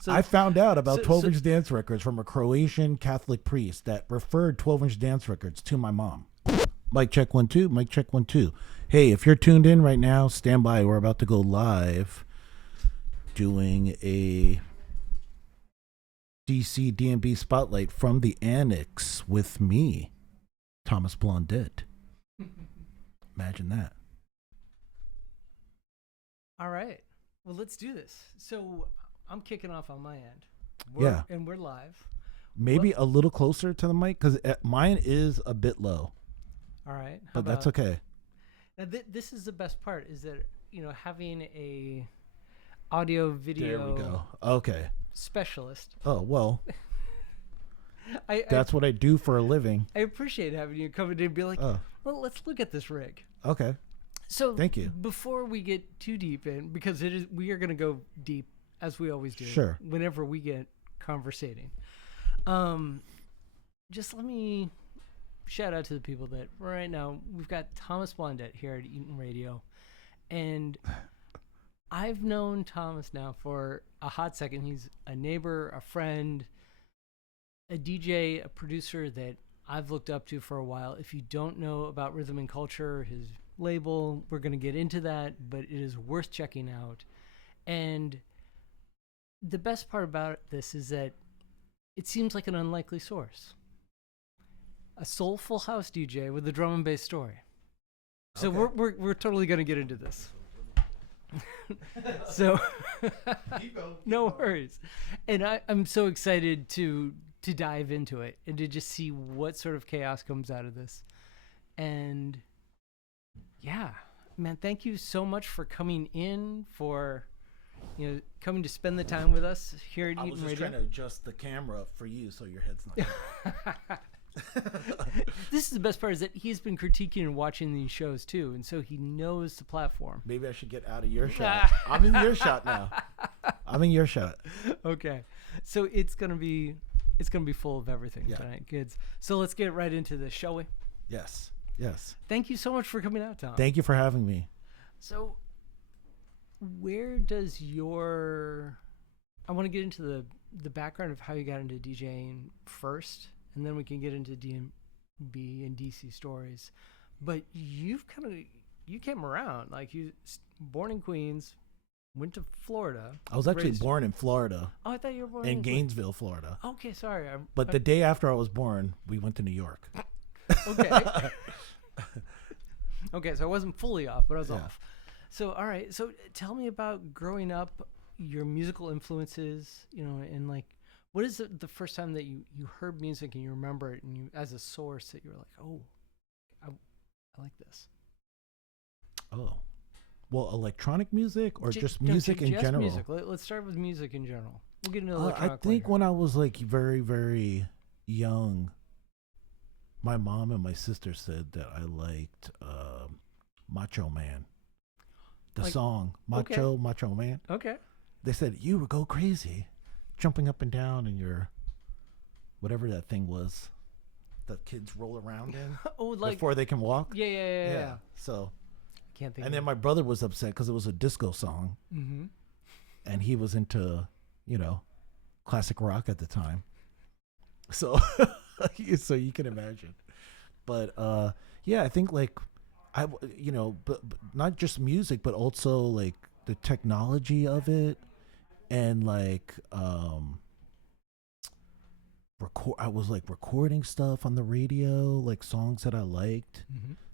So I found out about 12-inch dance records from a Croatian Catholic priest that referred 12-inch dance records to my mom. Mic check 1 2. Mic check 1 2. Hey, if you're tuned in right now, stand by. We're about to go live doing a DC DnB Spotlight from the Annex with me, Thomas Blondet. Imagine that. all right. Well, let's do this. So I'm kicking off on my end. Yeah. And we're live. Maybe a little closer to the mic because mine is a bit low. All right. But that's okay. Now, this is the best part is that, having a audio video There we go. Okay. specialist. Oh, well, that's what I do for a living. I appreciate having you come in and be like, well, let's look at this rig. Okay. So thank you. Before we get too deep in, because we are going to go deep as we always do. Sure. Whenever we get conversating. Just let me shout out to the people that right now we've got Thomas Blondet here at Eaton Radio, and I've known Thomas now for a hot second. He's a neighbor, a friend, a DJ, a producer that I've looked up to for a while. If you don't know about Rhythm and Culture, his label, we're going to get into that, but it is worth checking out. And the best part about this is that it seems like an unlikely source. A soulful house DJ with a drum and bass story. So Okay. we're totally going to get into this. So no worries. And I'm so excited to dive into it and to just see what sort of chaos comes out of this. And yeah, man, thank you so much for coming in, for coming to spend the time with us here at Eaton Radio. I was just trying to adjust the camera for you so your head's not This is the best part, is that he's been critiquing and watching these shows too, and so he knows the platform. Maybe I should get out of your shot. I'm in your shot now. I'm in your shot. Okay, so it's gonna be full of everything tonight, kids. So let's get right into this, shall we? Yes. Thank you so much for coming out, Tom. Thank you for having me. So where does I want to get into the background of how you got into DJing first, and then we can get into DnB and DC stories. But you came around, like born in Queens, went to Florida. I was actually born in Florida. Oh, I thought you were born in Gainesville, Florida. Okay, sorry. But the day after I was born, we went to New York. Okay. Okay, so I wasn't fully off, but I was off. So, all right. So tell me about growing up, your musical influences, and like, what is the first time that you heard music and you remember it, and you, as a source, that you were like, oh, I like this? Oh, well, electronic music or just no, music in just general? Music. Let's start with music in general. We'll get into electronic I think later. when I was like very, very young, my mom and my sister said that I liked Macho Man. The song Macho Man. Okay. They said you would go crazy, jumping up and down in your whatever that thing was that kids roll around in before they can walk. Yeah. So Can't think. and then my brother was upset because it was a disco song, and he was into classic rock at the time. So so you can imagine. But I think like but not just music, but also like the technology of it, and like I was like recording stuff on the radio, like songs that I liked.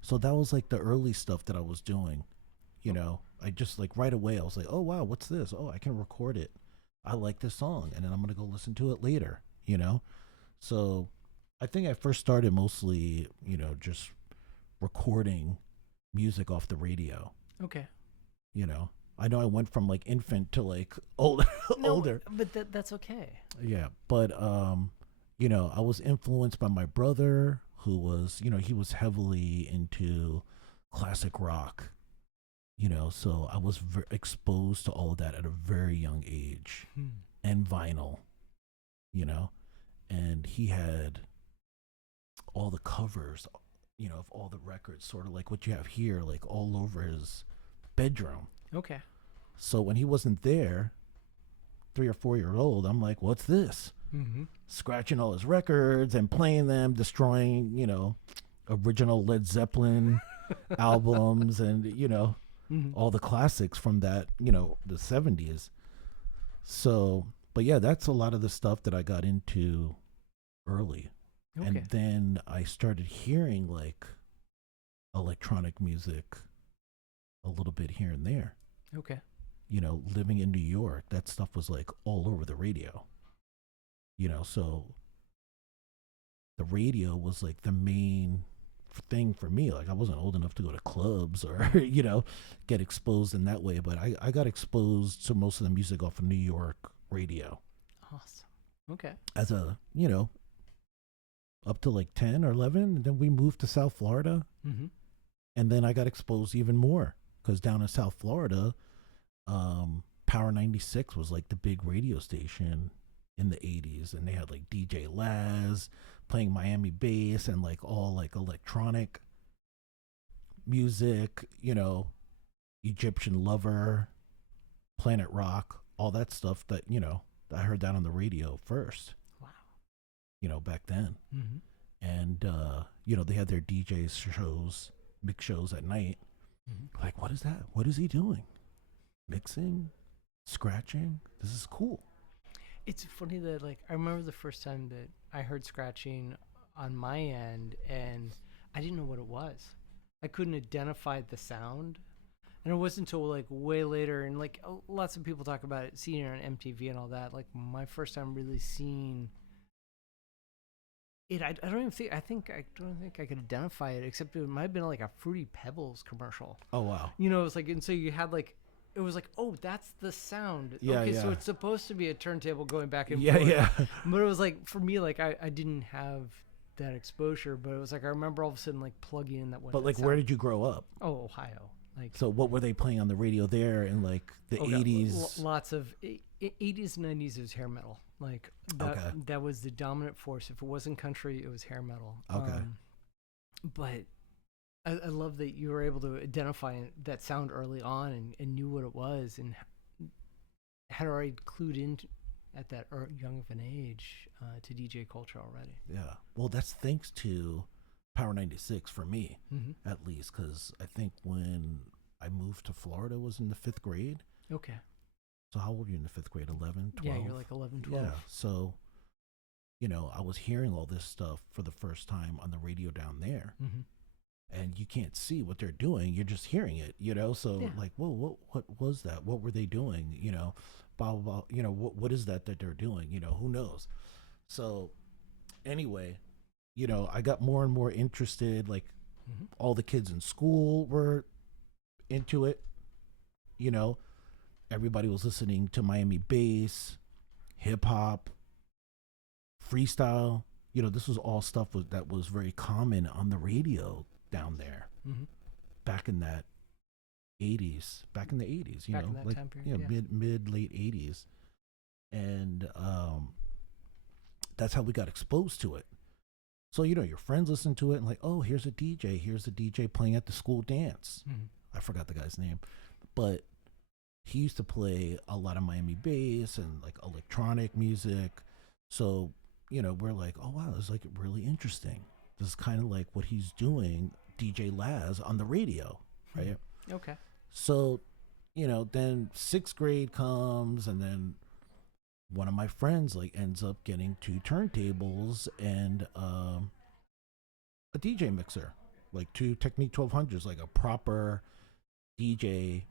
So that was like the early stuff that I was doing. I just like right away I was like, oh wow, what's this? Oh, I can record it. I like this song, and then I'm gonna go listen to it later. So I think I first started mostly just recording music off the radio. Okay. I know I went from like infant to like older. But that's okay. Yeah, but I was influenced by my brother, who was he was heavily into classic rock. So I was exposed to all of that at a very young age, and vinyl. And he had all the covers, of all the records, sort of like what you have here, like all over his bedroom. Okay. So when he wasn't there, 3 or 4 years old, I'm like, what's this? Scratching all his records and playing them, destroying, original Led Zeppelin albums and, all the classics from that, the 70s. So, but yeah, that's a lot of the stuff that I got into early. Okay. And then I started hearing like electronic music a little bit here and there. Okay. Living in New York, that stuff was like all over the radio. So the radio was like the main thing for me. Like I wasn't old enough to go to clubs or, get exposed in that way. But I got exposed to most of the music off of New York radio. Awesome. Okay. As a, up to like 10 or 11. And then we moved to South Florida. And then I got exposed even more because down in South Florida, Power 96 was like the big radio station in the 80s. And they had like DJ Laz playing Miami bass and like all like electronic music, Egyptian Lover, Planet Rock, all that stuff that, I heard that on the radio first. Wow. Back then. And, they had their DJ shows, mix shows at night. Like, what is that? What is he doing? Mixing? Scratching? This is cool. It's funny that, like, I remember the first time that I heard scratching on my end, and I didn't know what it was. I couldn't identify the sound. And it wasn't until, like, way later, and, like, lots of people talk about it, seeing it on MTV and all that. Like, my first time really seeing it, I don't think I could identify it, except it might have been, like, a Fruity Pebbles commercial. Oh, wow. It was like, and so you had, like, it was like, oh, that's the sound. Yeah, okay, yeah. so it's supposed to be a turntable going back and forth. Yeah. But it was like, for me, like, I didn't have that exposure, but it was like, I remember all of a sudden, like, plugging in that one. But, like, where did you grow up? Oh, Ohio. Like, so what were they playing on the radio there in, like, the 80s? Lots of 80s and 90s, it was hair metal. Like, that was the dominant force. If it wasn't country, it was hair metal. Okay. But I love that you were able to identify that sound early on and knew what it was and had already clued in at that young of an age to DJ culture already. Yeah. Well, that's thanks to Power 96 for me, at least, because I think when I moved to Florida was in the 5th grade. Okay. So how old were you in the 5th grade? 11, 12? Yeah, you're like 11, 12. Yeah. So, I was hearing all this stuff for the first time on the radio down there. And you can't see what they're doing. You're just hearing it, So like, whoa, what was that? What were they doing? Blah, blah, blah. What is that they're doing? Who knows? So anyway, I got more and more interested. Like all the kids in school were into it. Everybody was listening to Miami bass, hip hop, freestyle. This was all stuff that was very common on the radio down there back in that 80s, back in the 80s, back in that like time period, mid late 80s. And that's how we got exposed to it. So, your friends listen to it and like, oh, here's a DJ playing at the school dance. I forgot the guy's name, but he used to play a lot of Miami bass and like electronic music. So, we're like, oh wow, this is like really interesting. This is kind of like what he's doing, DJ Laz, on the radio, right? Okay. So, then 6th grade comes, and then one of my friends like ends up getting 2 turntables and a DJ mixer, like 2 Technique 1200s, like a proper DJ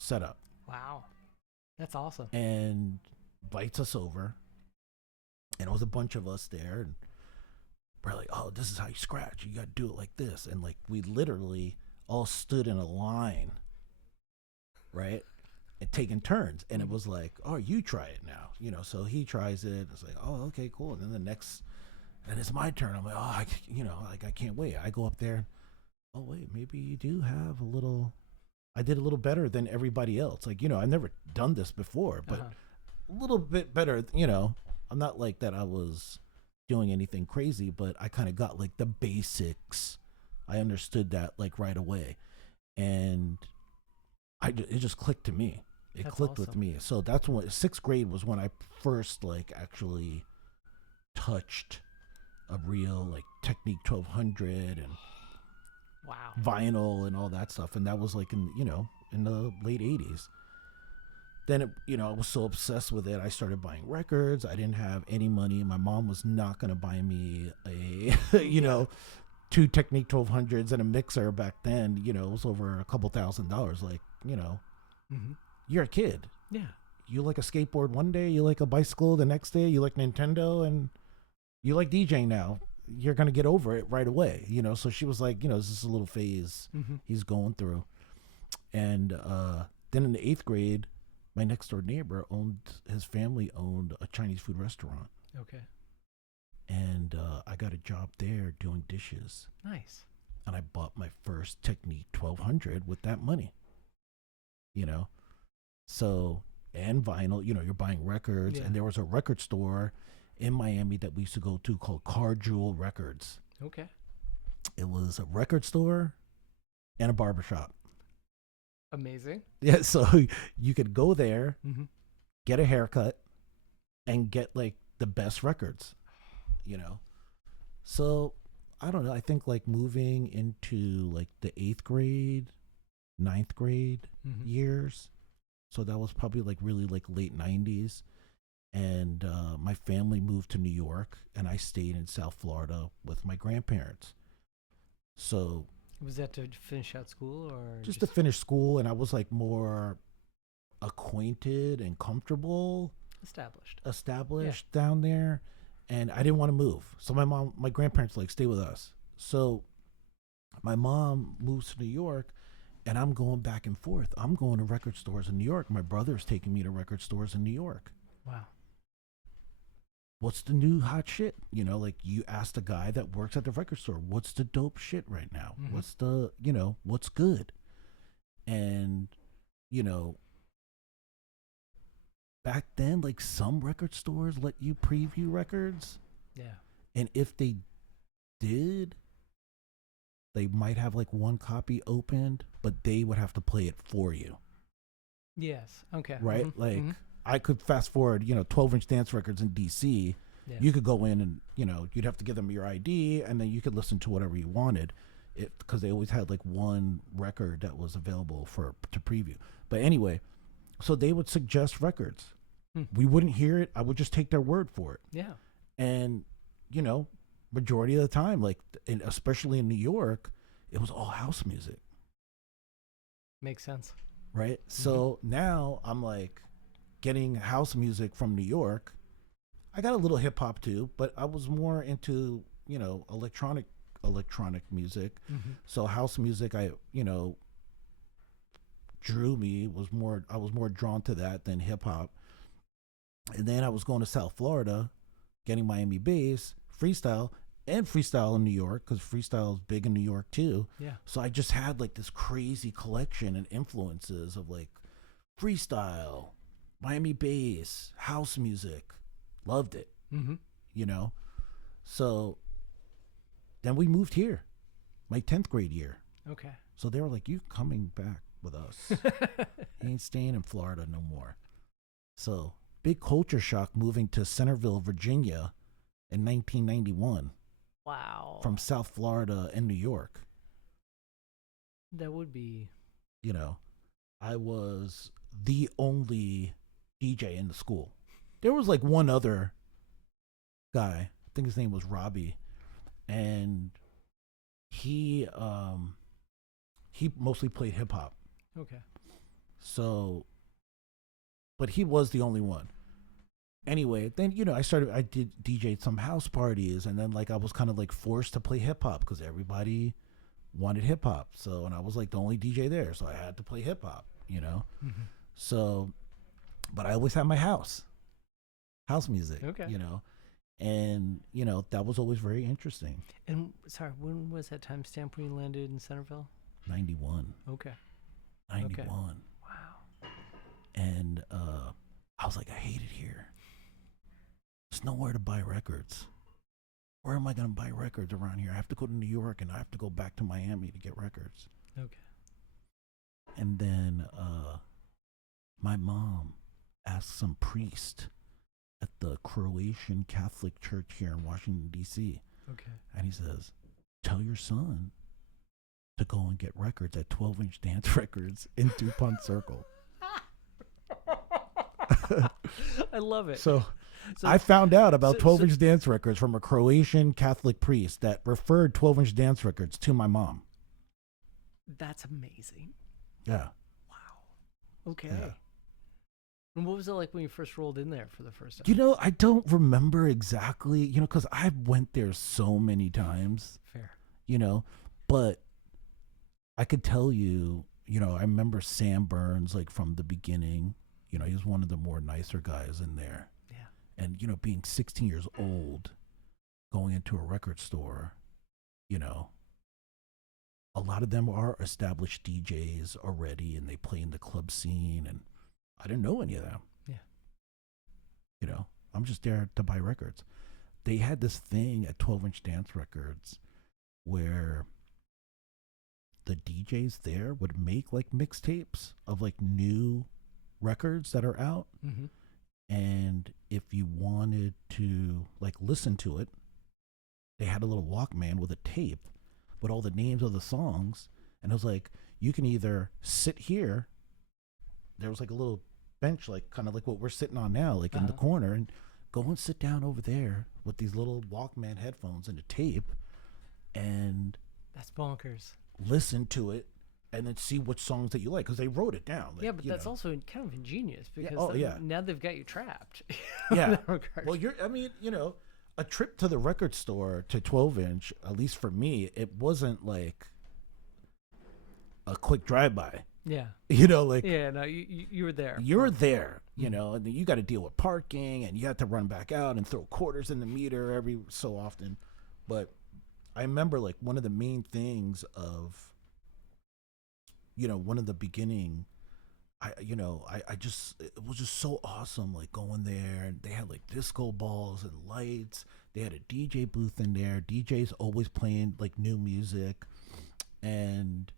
setup. Wow, that's awesome. And invites us over, and it was a bunch of us there, and we're like, oh, this is how you scratch. You got to do it like this. And like, we literally all stood in a line, right? And taking turns. And it was like, oh, you try it now. So he tries it. It's like, oh, okay, cool. And then and it's my turn. I'm like, oh, I can't wait. I go up there. Oh, wait, maybe you do have I did a little better than everybody else. Like, I've never done this before, but a little bit better, I'm not like that I was doing anything crazy, but I kind of got like the basics. I understood that like right away, and it just clicked to me. It That's clicked with awesome. me. So that's when 6th grade was when I first like actually touched a real like Technique 1200 and Wow. vinyl and all that stuff. And that was like in, in the late 80s. Then, I was so obsessed with it. I started buying records. I didn't have any money. My mom was not going to buy me a, 2 Technique 1200s and a mixer back then. It was over a couple $1,000. Like, Mm-hmm. you're a kid. Yeah. You like a skateboard one day, you like a bicycle the next day, you like Nintendo, and you like DJing now. You're going to get over it right away, So she was like, this is a little phase he's going through. And then in the 8th grade, my next door neighbor his family owned a Chinese food restaurant. Okay. And I got a job there doing dishes. Nice. And I bought my first Technique 1200 with that money, So, and vinyl, you're buying records. Yeah. And there was a record store in Miami that we used to go to called Car Jewel Records. Okay. It was a record store and a barbershop. Amazing. Yeah, so you could go there, get a haircut, and get like the best records, So I don't know. I think like moving into like the 8th grade, 9th grade years. So that was probably like really like late 90s. And my family moved to New York, and I stayed in South Florida with my grandparents. So was that to finish out school or just to finish school, and I was like more acquainted and comfortable, established down there, and I didn't want to move. So my grandparents like stay with us. So my mom moves to New York, and I'm going back and forth. I'm going to record stores in New York. My brother's taking me to record stores in New York. Wow. What's the new hot shit? Like you ask the guy that works at the record store, what's the dope shit right now? What's the, what's good? And, back then, like some record stores let you preview records. Yeah. And if they did, they might have like one copy opened, but they would have to play it for you. Yes. Okay. Right? Like I could fast forward, 12-inch dance records in DC. Yeah. You could go in and, you'd have to give them your ID, and then you could listen to whatever you wanted, because they always had like one record that was available to preview. But anyway, so they would suggest records. We wouldn't hear it. I would just take their word for it. Yeah. And, majority of the time, like, especially in New York, it was all house music. Makes sense. Right? So now I'm like getting house music from New York. I got a little hip hop too, but I was more into, electronic music. So house music, drew me, I was more drawn to that than hip hop. And then I was going to South Florida, getting Miami bass, freestyle in New York, because freestyle is big in New York too. Yeah. So I just had like this crazy collection and influences of like freestyle, Miami bass, house music. Loved it. So then we moved here, my 10th grade year. Okay. So they were like, you coming back with us. You ain't staying in Florida no more. So big culture shock moving to Centerville, Virginia in 1991. Wow. From South Florida and New York. That would be. I was the only DJ in the school. There was like one other guy. I think his name was Robbie. And he mostly played hip hop. Okay. So, but he was the only one. Anyway, then, I did DJ some house parties, and then like I was kind of like forced to play hip hop because everybody wanted hip hop. So, and I was like the only DJ there, so I had to play hip hop, So, but I always had my house music, okay. And, that was always very interesting. And sorry, when was that timestamp when you landed in Centerville? 91. Okay. 91. Okay. Wow. And I was like, I hate it here. There's nowhere to buy records. Where am I going to buy records around here? I have to go to New York, and I have to go back to Miami to get records. Okay. And then my mom asked some priest at the Croatian Catholic Church here in Washington, D.C. Okay. And he says, tell your son to go and get records at 12-inch Dance Records in DuPont Circle. I love it. So I found out about 12-inch Dance Records from a Croatian Catholic priest that referred 12-inch Dance Records to my mom. That's amazing. Yeah. Wow. Okay. Yeah. And what was it like when you first rolled in there for the first time? You know, I don't remember exactly, you know, because I went there so many times. Fair. You know, but I could tell you, you know, I remember Sam Burns, like, from the beginning. You know, he was one of the more nicer guys in there. Yeah. And, you know, being 16 years old, going into a record store, you know, a lot of them are established DJs already, and they play in the club scene, and I didn't know any of them. Yeah. You know, I'm just there to buy records. They had this thing at 12-inch Dance Records where the DJs there would make like mixtapes of like new records that are out. Mm-hmm. And if you wanted to like listen to it, they had a little Walkman with a tape with all the names of the songs. And it was like, you can either sit here. There was like a little bench, like kind of like what we're sitting on now, like in the corner, and go and sit down over there with these little Walkman headphones and a tape, and that's bonkers. Listen to it, and then see which songs that you like, because they wrote it down. Like, yeah, but that's also kind of ingenious, because now they've got you trapped. Yeah. Well, I mean, you know, a trip to the record store to 12-inch, at least for me, it wasn't like a quick drive-by. Yeah. You know, like. Yeah, no, you were there. You're there, you know, and then you got to deal with parking, and you have to run back out and throw quarters in the meter every so often. But I remember, like, one of the main things of, you know, one of the beginning, I just, it was just so awesome, like, going there, and they had, like, disco balls and lights. They had a DJ booth in there. DJs always playing, like, new music. And,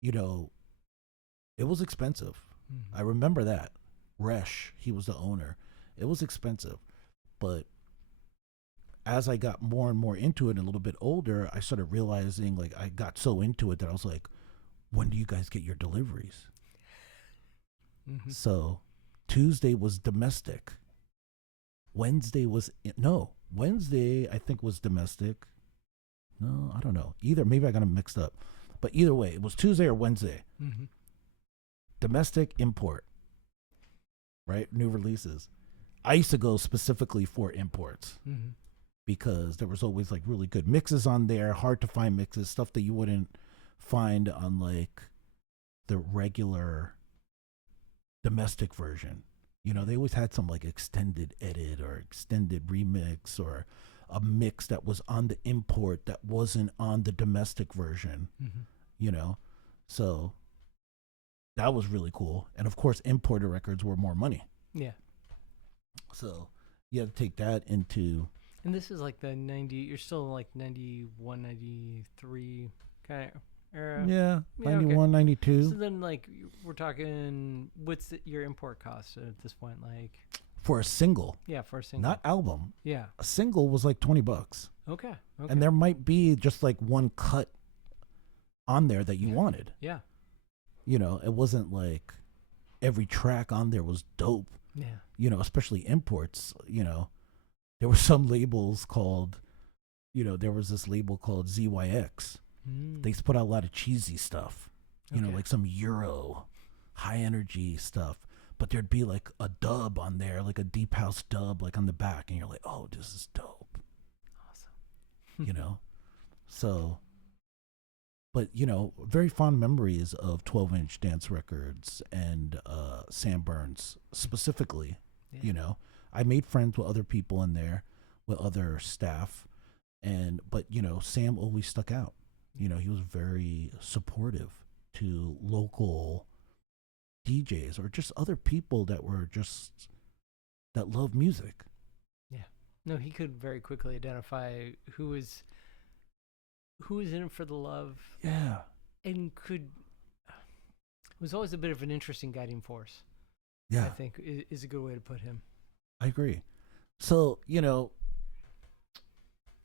you know, it was expensive. Mm-hmm. I remember that. Resh, he was the owner. It was expensive. But as I got more and more into it and a little bit older, I started realizing, like, I got so into it that I was like, when do you guys get your deliveries? Mm-hmm. So Tuesday was domestic. Wednesday, I think, was domestic. No, I don't know. Either, maybe I got them mixed up. But either way, it was Tuesday or Wednesday. Mm-hmm. Domestic, import, right? New releases. I used to go specifically for imports, mm-hmm. because there was always like really good mixes on there, hard to find mixes, stuff that you wouldn't find on like the regular domestic version. You know, they always had some like extended edit or extended remix or a mix that was on the import that wasn't on the domestic version, mm-hmm. you know? So that was really cool. And of course, imported records were more money. Yeah. So you have to take that into. And this is like the 90, you're still like 91, 93 kind of era. Yeah, 91, okay. 92. So then like we're talking, what's your import cost at this point? Like for a single. Yeah, for a single. Not album. Yeah. A single was like $20. Okay. And there might be just like one cut on there that you wanted. Yeah. You know, it wasn't like every track on there was dope. Yeah. You know, especially imports, you know. There were some labels called, you know, there was this label called ZYX. They used to put out a lot of cheesy stuff, you know, like some Euro, high energy stuff. But there'd be like a dub on there, like a deep house dub, like on the back. And you're like, oh, this is dope. Awesome. You know? So, but, you know, very fond memories of 12-inch Dance Records and Sam Burns specifically. Yeah. You know, I made friends with other people in there, with other staff. But, you know, Sam always stuck out. You know, he was very supportive to local DJs or just other people that were just, that love music. Yeah. No, he could very quickly identify who was in it for the love. Yeah. And it was always a bit of an interesting guiding force. Yeah, I think is a good way to put him. I agree. So,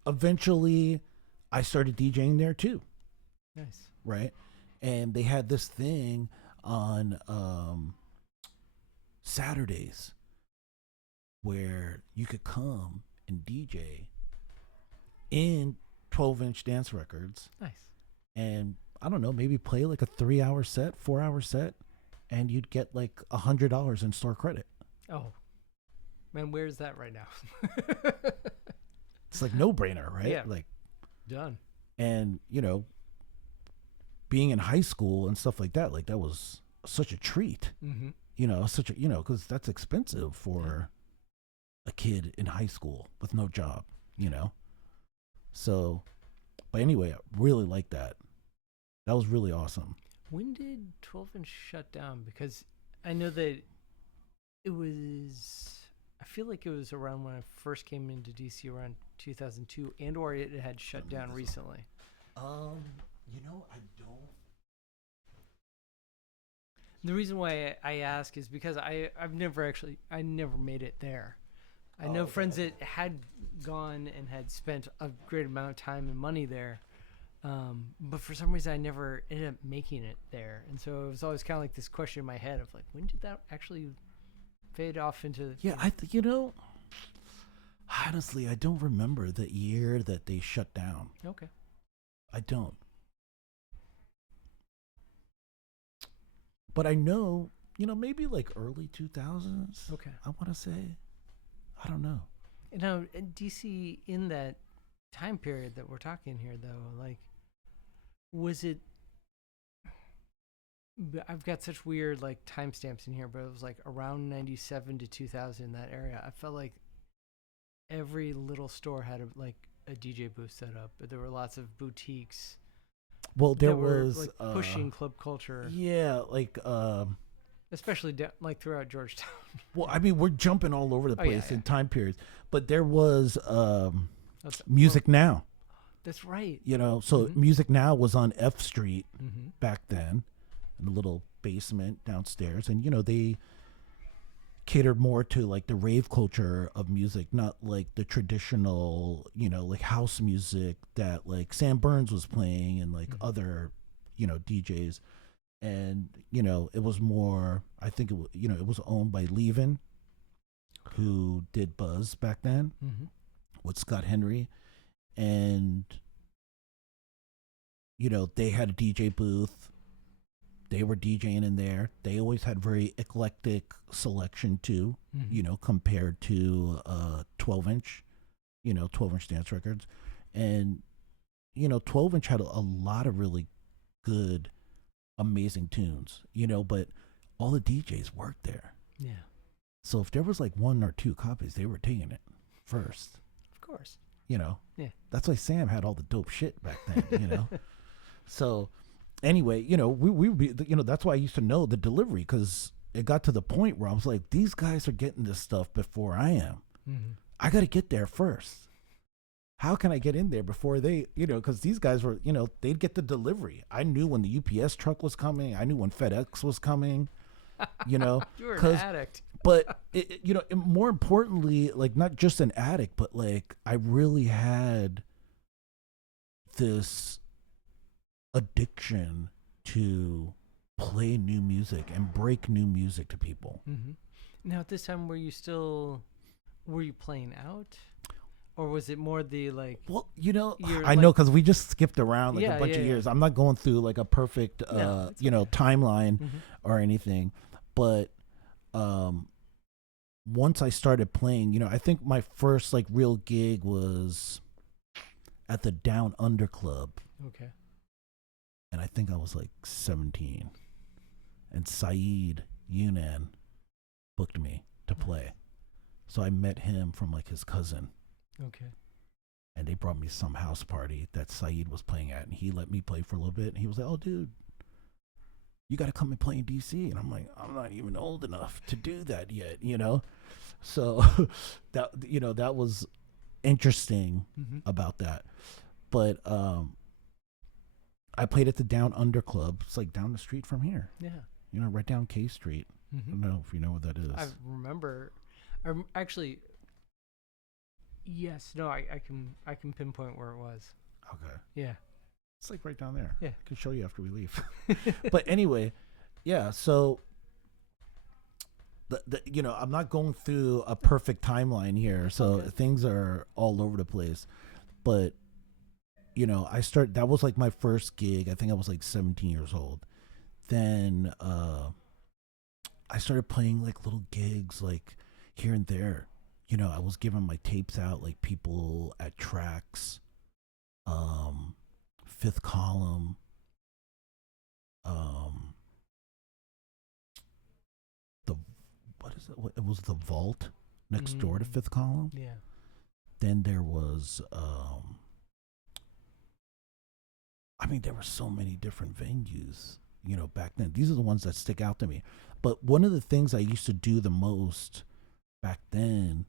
eventually I started DJing there too, Nice. right? And they had this thing on Saturdays where you could come and DJ in 12-inch dance records. Nice. And I don't know, maybe play like a 3-hour set, 4-hour set, and you'd get like $100 in store credit. Oh, man, where's that right now? It's like no brainer, right? Yeah. Like Done. And being in high school and stuff like that was such a treat. Mm-hmm. Such a because that's expensive for a kid in high school with no job. So, but anyway, I really like that. That was really awesome. When did 12-inch shut down? Because I know that it was. I feel like it was around when I first came into DC around 2002, or it had shut down recently. I don't. The reason why I ask is because I never made it there. I know friends that had gone and had spent a great amount of time and money there, but for some reason I never ended up making it there, and so it was always kind of like this question in my head of like, when did that actually fade off into? Yeah, honestly, I don't remember the year that they shut down. Okay. I don't. But I know, maybe like early 2000s. Okay. I want to say. I don't know. Now, in DC, in that time period that we're talking here, though, like, was it? I've got such weird like timestamps in here, but it was like around 97 to 2000 in that area. I felt like every little store had a DJ booth set up, but there were lots of boutiques. Well, there were, was pushing club culture. Yeah, like especially throughout Georgetown. Well, I mean, we're jumping all over the place in time periods, but there was Music Now. That's right. So Music Now was on F Street back then, in a little basement downstairs, and they catered more to like the rave culture of music, not like the traditional, like house music that like Sam Burns was playing and like other, DJs. And, it was more, I think it was owned by Levin, who did Buzz back then with Scott Henry. And, they had a DJ booth. They were DJing in there. They always had very eclectic selection too, compared to 12-inch, 12-inch dance records. And, 12-inch had a lot of really good, amazing tunes, but all the DJs worked there. Yeah. So if there was like 1 or 2 copies, they were taking it first. Of course. Yeah. That's why Sam had all the dope shit back then, So anyway, we that's why I used to know the delivery, because it got to the point where I was like, these guys are getting this stuff before I am. I got to get there first. How can I get in there before they, because these guys were, they'd get the delivery. I knew when the UPS truck was coming. I knew when FedEx was coming, You were an addict. But, more importantly, like not just an addict, but like I really had this addiction to play new music and break new music to people. Now at this time, were you playing out, or was it more the like? Well, I know, because we just skipped around like a bunch of years. I'm not going through like a perfect timeline or anything, but once I started playing, I think my first like real gig was at the Down Under Club. Okay. And I think I was like 17. And Saeed Yunan booked me to play. So I met him from like his cousin. Okay. And they brought me some house party that Saeed was playing at. And he let me play for a little bit. And he was like, oh, dude, you got to come and play in DC. And I'm like, I'm not even old enough to do that yet, So that was interesting about that. But I played at the Down Under Club. It's like down the street from here. Yeah. Right down K Street. I don't know if you know what that is. I remember. Actually, yes. No, I can pinpoint where it was. Okay. Yeah. It's like right down there. Yeah. I can show you after we leave. But anyway, yeah. So, I'm not going through a perfect timeline here, so things are all over the place. But that was like my first gig. I think I was like 17 years old. Then I started playing like little gigs like here and there. I was giving my tapes out, like people at Tracks, Fifth Column, it was the Vault next door to Fifth Column. Yeah. Then there was there were so many different venues, back then. These are the ones that stick out to me. But one of the things I used to do the most back then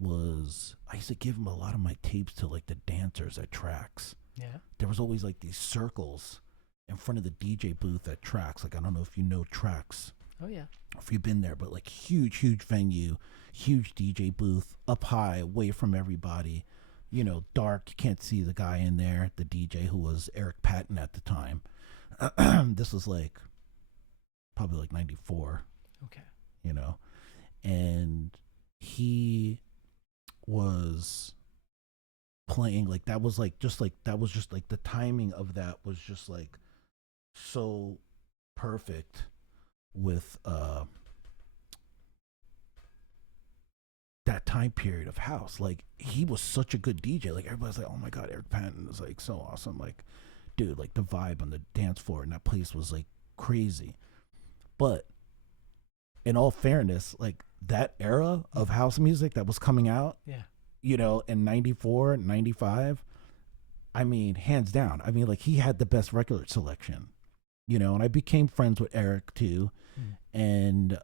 was I used to give them a lot of my tapes to like the dancers at Tracks. Yeah. There was always like these circles in front of the DJ booth at Tracks. Like, I don't know if you know Tracks. Oh, yeah. If you've been there, but like huge venue, huge DJ booth, up high, away from everybody, dark. You can't see the guy in there, the DJ, who was Eric Patton at the time. This was like probably like 94. Okay. And he was playing like that was just like the timing of that was just like so perfect with that time period of house. Like, he was such a good DJ. Like, everybody's like, oh my god, Eric Patton is like so awesome. Like, dude, like the vibe on the dance floor in that place was like crazy. But in all fairness, like that era of house music that was coming out, in 94, 95, hands down. Like, he had the best record selection, and I became friends with Eric too. And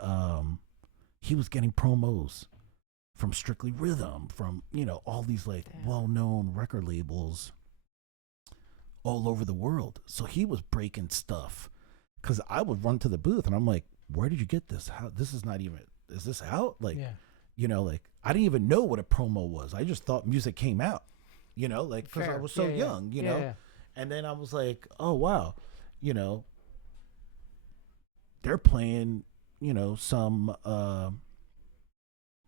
he was getting promos from Strictly Rhythm, from, all these like well-known record labels all over the world. So he was breaking stuff, because I would run to the booth and I'm like, where did you get this? How, this is not even, is this out? Like, like, I didn't even know what a promo was. I just thought music came out, like, because I was so young, and then I was like, oh wow, they're playing,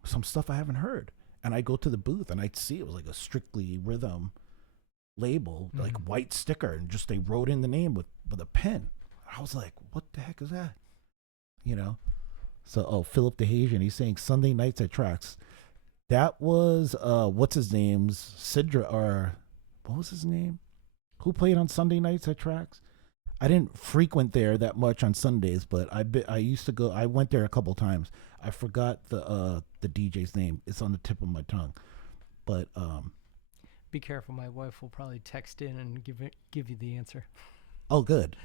some stuff I haven't heard. And I go to the booth and I'd see it was like a Strictly Rhythm label, like white sticker, and just they wrote in the name with a pen. I was like, what the heck is that? So, Philip DeHazian, he's saying Sunday nights at Tracks. That was, what's his name's Sidra, or what was his name? Who played on Sunday nights at Tracks? I didn't frequent there that much on Sundays, but I used to go. I went there a couple times. I forgot the DJ's name. It's on the tip of my tongue. But be careful. My wife will probably text in and give you the answer. Oh, good.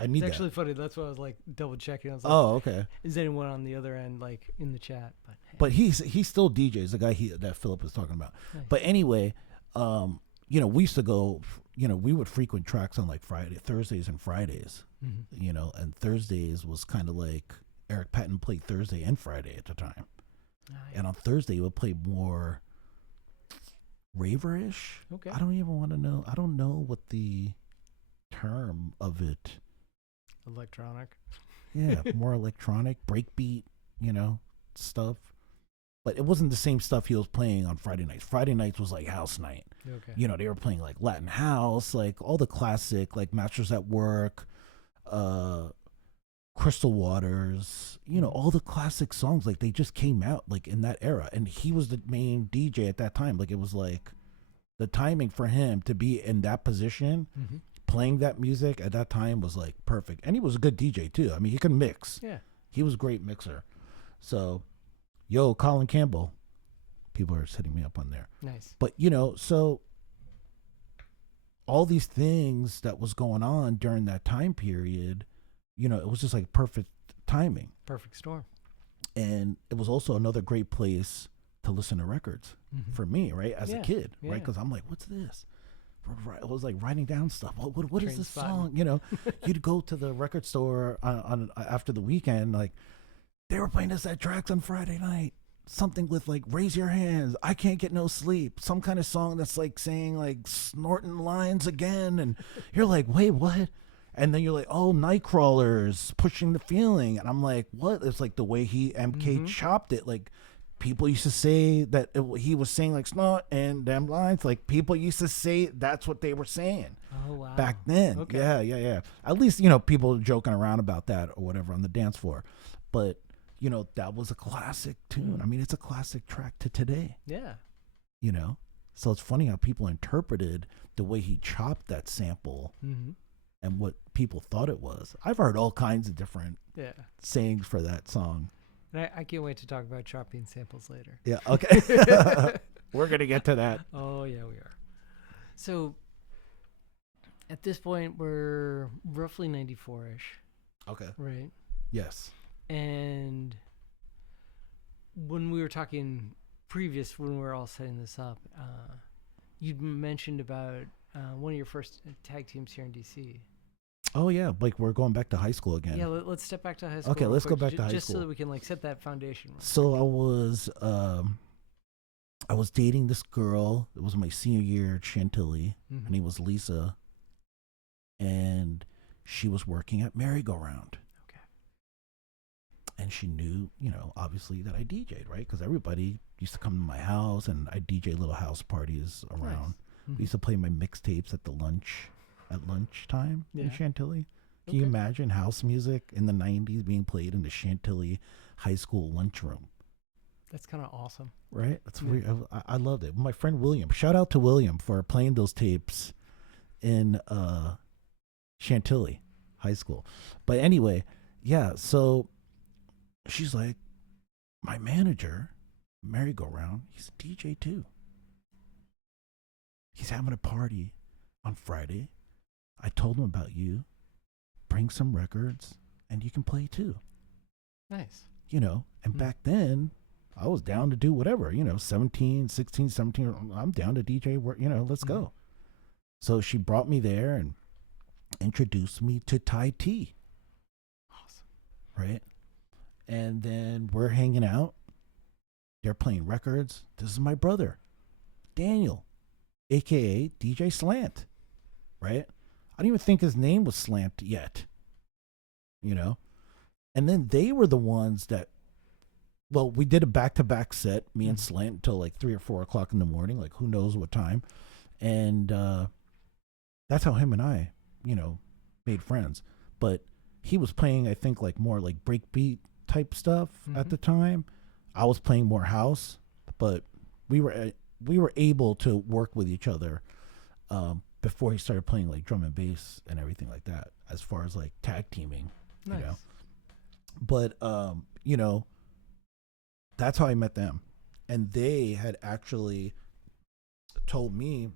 I need that. It's actually funny. That's why I was like double checking. I was like, oh, okay. Is anyone on the other end like in the chat? But he still DJs, the guy that Philip is talking about. Nice. But anyway, we used to go. We would frequent Tracks on like Thursdays and Fridays. And Thursdays was kind of like Eric Patton played Thursday and Friday at the time. Nice. And on Thursday he would play more raver-ish. Okay. I don't even want to know. I don't know what the term of it. Electronic. Yeah, more electronic, breakbeat, stuff. But it wasn't the same stuff he was playing on Friday nights. Friday nights was like house night. Okay. They were playing like Latin house, like all the classic, like Masters at Work, Crystal Waters, all the classic songs. Like, they just came out like in that era. And he was the main DJ at that time. Like, it was like the timing for him to be in that position, playing that music at that time was like perfect. And he was a good DJ too. He could mix. Yeah. He was a great mixer. So, yo, Colin Campbell. People are hitting me up on there. Nice. But, so all these things that was going on during that time period, it was just like perfect timing. Perfect storm. And it was also another great place to listen to records for me, right? As a kid, right? Because I'm like, what's this? I was like writing down stuff. What is this song? You'd go to the record store on after the weekend, like, they were playing this at tracks on Friday night. Something with like raise your hands, I can't get no sleep, some kind of song that's like saying like snorting lines again, and you're like, wait, what? And then you're like, oh, Nightcrawlers, pushing the feeling, and I'm like, what? It's like the way he MK chopped it. Like people used to say that he was saying like snort and them lines. Like people used to say that's what they were saying. Oh wow. Back then. Okay. Yeah. At least, you know, people joking around about that or whatever on the dance floor, but. You know, that was a classic tune. I mean, it's a classic track to today. Yeah. You know? So it's funny how people interpreted the way he chopped that sample and what people thought it was. I've heard all kinds of different sayings for that song. And I can't wait to talk about chopping samples later. Yeah, okay. We're going to get to that. Oh, yeah, we are. So at this point, we're roughly 94-ish. Okay. Right? Yes. And when we were talking previous, when we were all setting this up, you mentioned about one of your first tag teams here in DC. Oh, yeah. Like we're going back to high school again. Yeah, let's step back to high school. Okay, let's go back to high school. Just so that we can like set that foundation. So I was dating this girl. It was my senior year at Chantilly. Her name was Lisa. And she was working at Merry-Go-Round. And she knew, you know, obviously that I DJ'd, right? Because everybody used to come to my house, and I DJ little house parties around. Nice. We used to play my mixtapes at lunchtime in Chantilly. Can you imagine house music in the 90s being played in the Chantilly high school lunchroom? That's kind of awesome. Right? That's weird. I loved it. My friend William, shout out to William for playing those tapes in Chantilly high school. But anyway, yeah, so she's like, my manager, Merry-Go-Round, he's a DJ too. He's having a party on Friday. I told him about you. Bring some records and you can play too. Nice. You know, and back then, I was down to do whatever, you know, 16, 17, I'm down to DJ, you know, let's go. So she brought me there and introduced me to Thai T. Awesome. Right? And then we're hanging out. They're playing records. This is my brother, Daniel, a.k.a. DJ Slant, right? I don't even think his name was Slant yet, you know? And then they were the ones that, well, we did a back-to-back set, me and Slant, until like 3 or 4 o'clock in the morning, like who knows what time. And that's how him and I, you know, made friends. But he was playing, I think, like more like breakbeat type stuff at the time. I was playing more house, but we were able to work with each other before he started playing like drum and bass and everything like that, as far as like tag teaming. Nice. You know. But you know, that's how I met them, and they had actually told me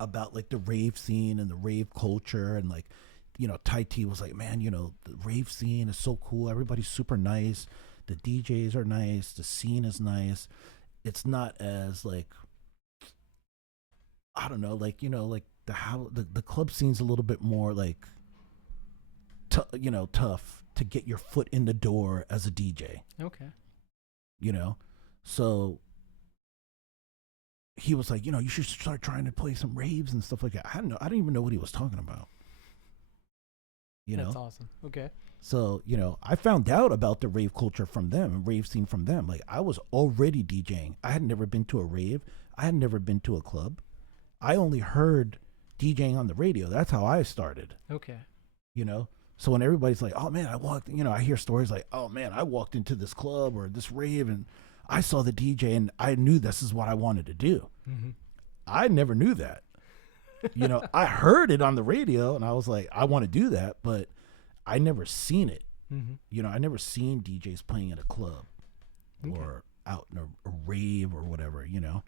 about like the rave scene and the rave culture, and like, you know, Thai T was like, man, you know, the rave scene is so cool. Everybody's super nice. The DJs are nice. The scene is nice. It's not as like, I don't know, like, you know, like the club scene's a little bit more like, you know, tough to get your foot in the door as a DJ. Okay. You know, so he was like, you know, you should start trying to play some raves and stuff like that. I didn't even know what he was talking about. You know? That's awesome. Okay. So, you know, I found out about the rave culture from them and rave scene from them. Like, I was already DJing. I had never been to a rave. I had never been to a club. I only heard DJing on the radio. That's how I started. Okay. You know? So when everybody's like, oh, man, I hear stories like, oh, man, I walked into this club or this rave and I saw the DJ and I knew this is what I wanted to do. I never knew that. You know, I heard it on the radio and I was like, I want to do that, but I never seen it. You know, I never seen DJs playing in a club or out in a rave or whatever, you know.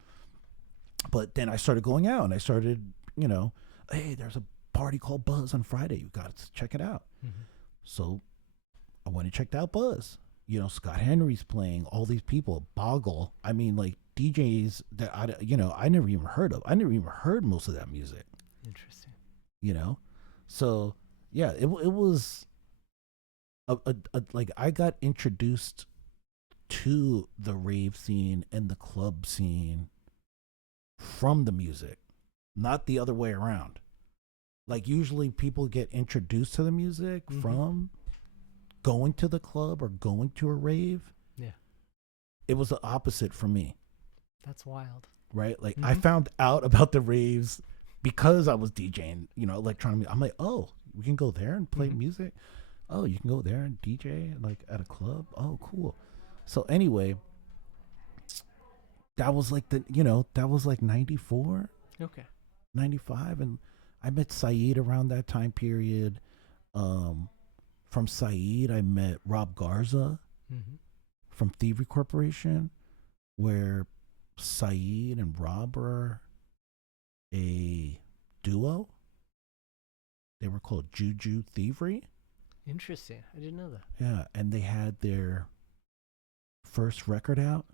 But then I started going out and I started, you know, hey, there's a party called Buzz on Friday. You got to check it out. So I went and checked out Buzz. You know, Scott Henry's playing, all these people, Boggle. I mean, like DJs that I never even heard of. I never even heard most of that music. Interesting. You know, so yeah, it was like I got introduced to the rave scene and the club scene from the music, not the other way around. Like usually people get introduced to the music from going to the club or going to a rave. Yeah. It was the opposite for me. That's wild. Right? Like I found out about the raves because I was DJing, electronic. I'm like, oh, we can go there and play music. Oh, you can go there and DJ like at a club. Oh, cool. So anyway, that was like that was like 94. Okay. 95. And I met Saeed around that time period. From Saeed, I met Rob Garza from Thievery Corporation, where Saeed and Rob are a duo. They were called Juju Thievery. Interesting. I didn't know that. Yeah, and they had their first record out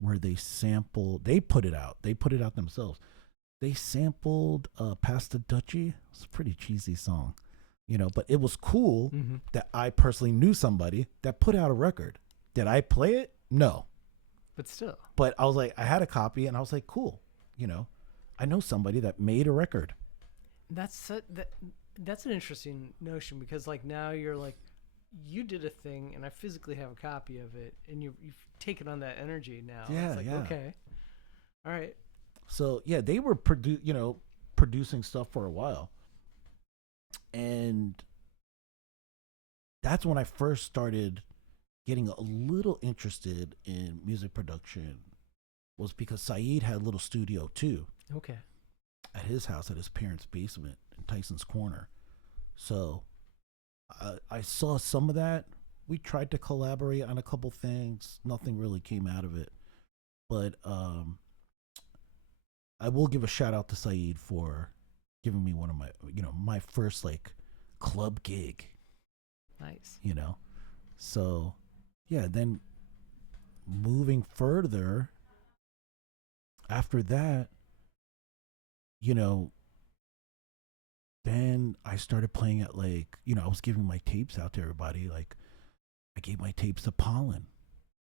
where they put it out themselves. They sampled Pasta Dutchie. It's a pretty cheesy song, but it was cool that I personally knew somebody that put out a record. Did I play it? No. But still. But I was like, I had a copy and I was like, cool. I know somebody that made a record. That's an interesting notion, because like now you're like, you did a thing and I physically have a copy of it, and you've taken on that energy now. Yeah, it's like, yeah. Okay. All right. So yeah, they were producing stuff for a while. And that's when I first started getting a little interested in music production, was because Saeed had a little studio too. Okay. At his house, at his parents' basement in Tyson's Corner. So I saw some of that. We tried to collaborate on a couple things. Nothing really came out of it. But I will give a shout out to Saeed for giving me one of my first like club gig. Nice. So yeah, then moving further after that, then I started playing at like, I was giving my tapes out to everybody. Like I gave my tapes to Pollen,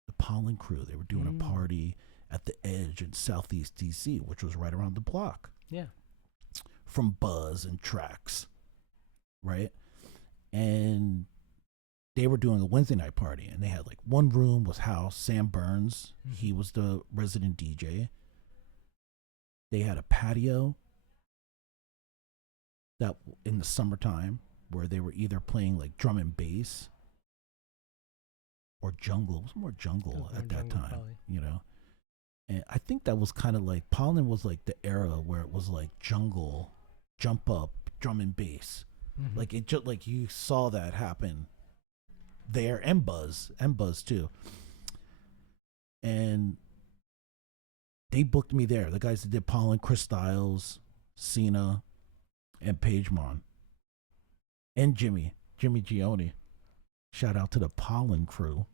the Pollen crew. They were doing a party at the Edge in Southeast DC, which was right around the block. Yeah. From Buzz and Trax, right? And they were doing a Wednesday night party, and they had like one room was house. Sam Burns, he was the resident DJ. They had a patio that in the summertime where they were either playing like drum and bass or jungle. It was more jungle at that time, probably. And I think that was kind of like, Pollen was like the era where it was like jungle, jump up, drum and bass. Like it just like you saw that happen there, and Buzz too. And they booked me there. The guys that did Pollen, Chris Styles, Cena, and Pagemon, and Jimmy Gioni. Shout out to the Pollen crew.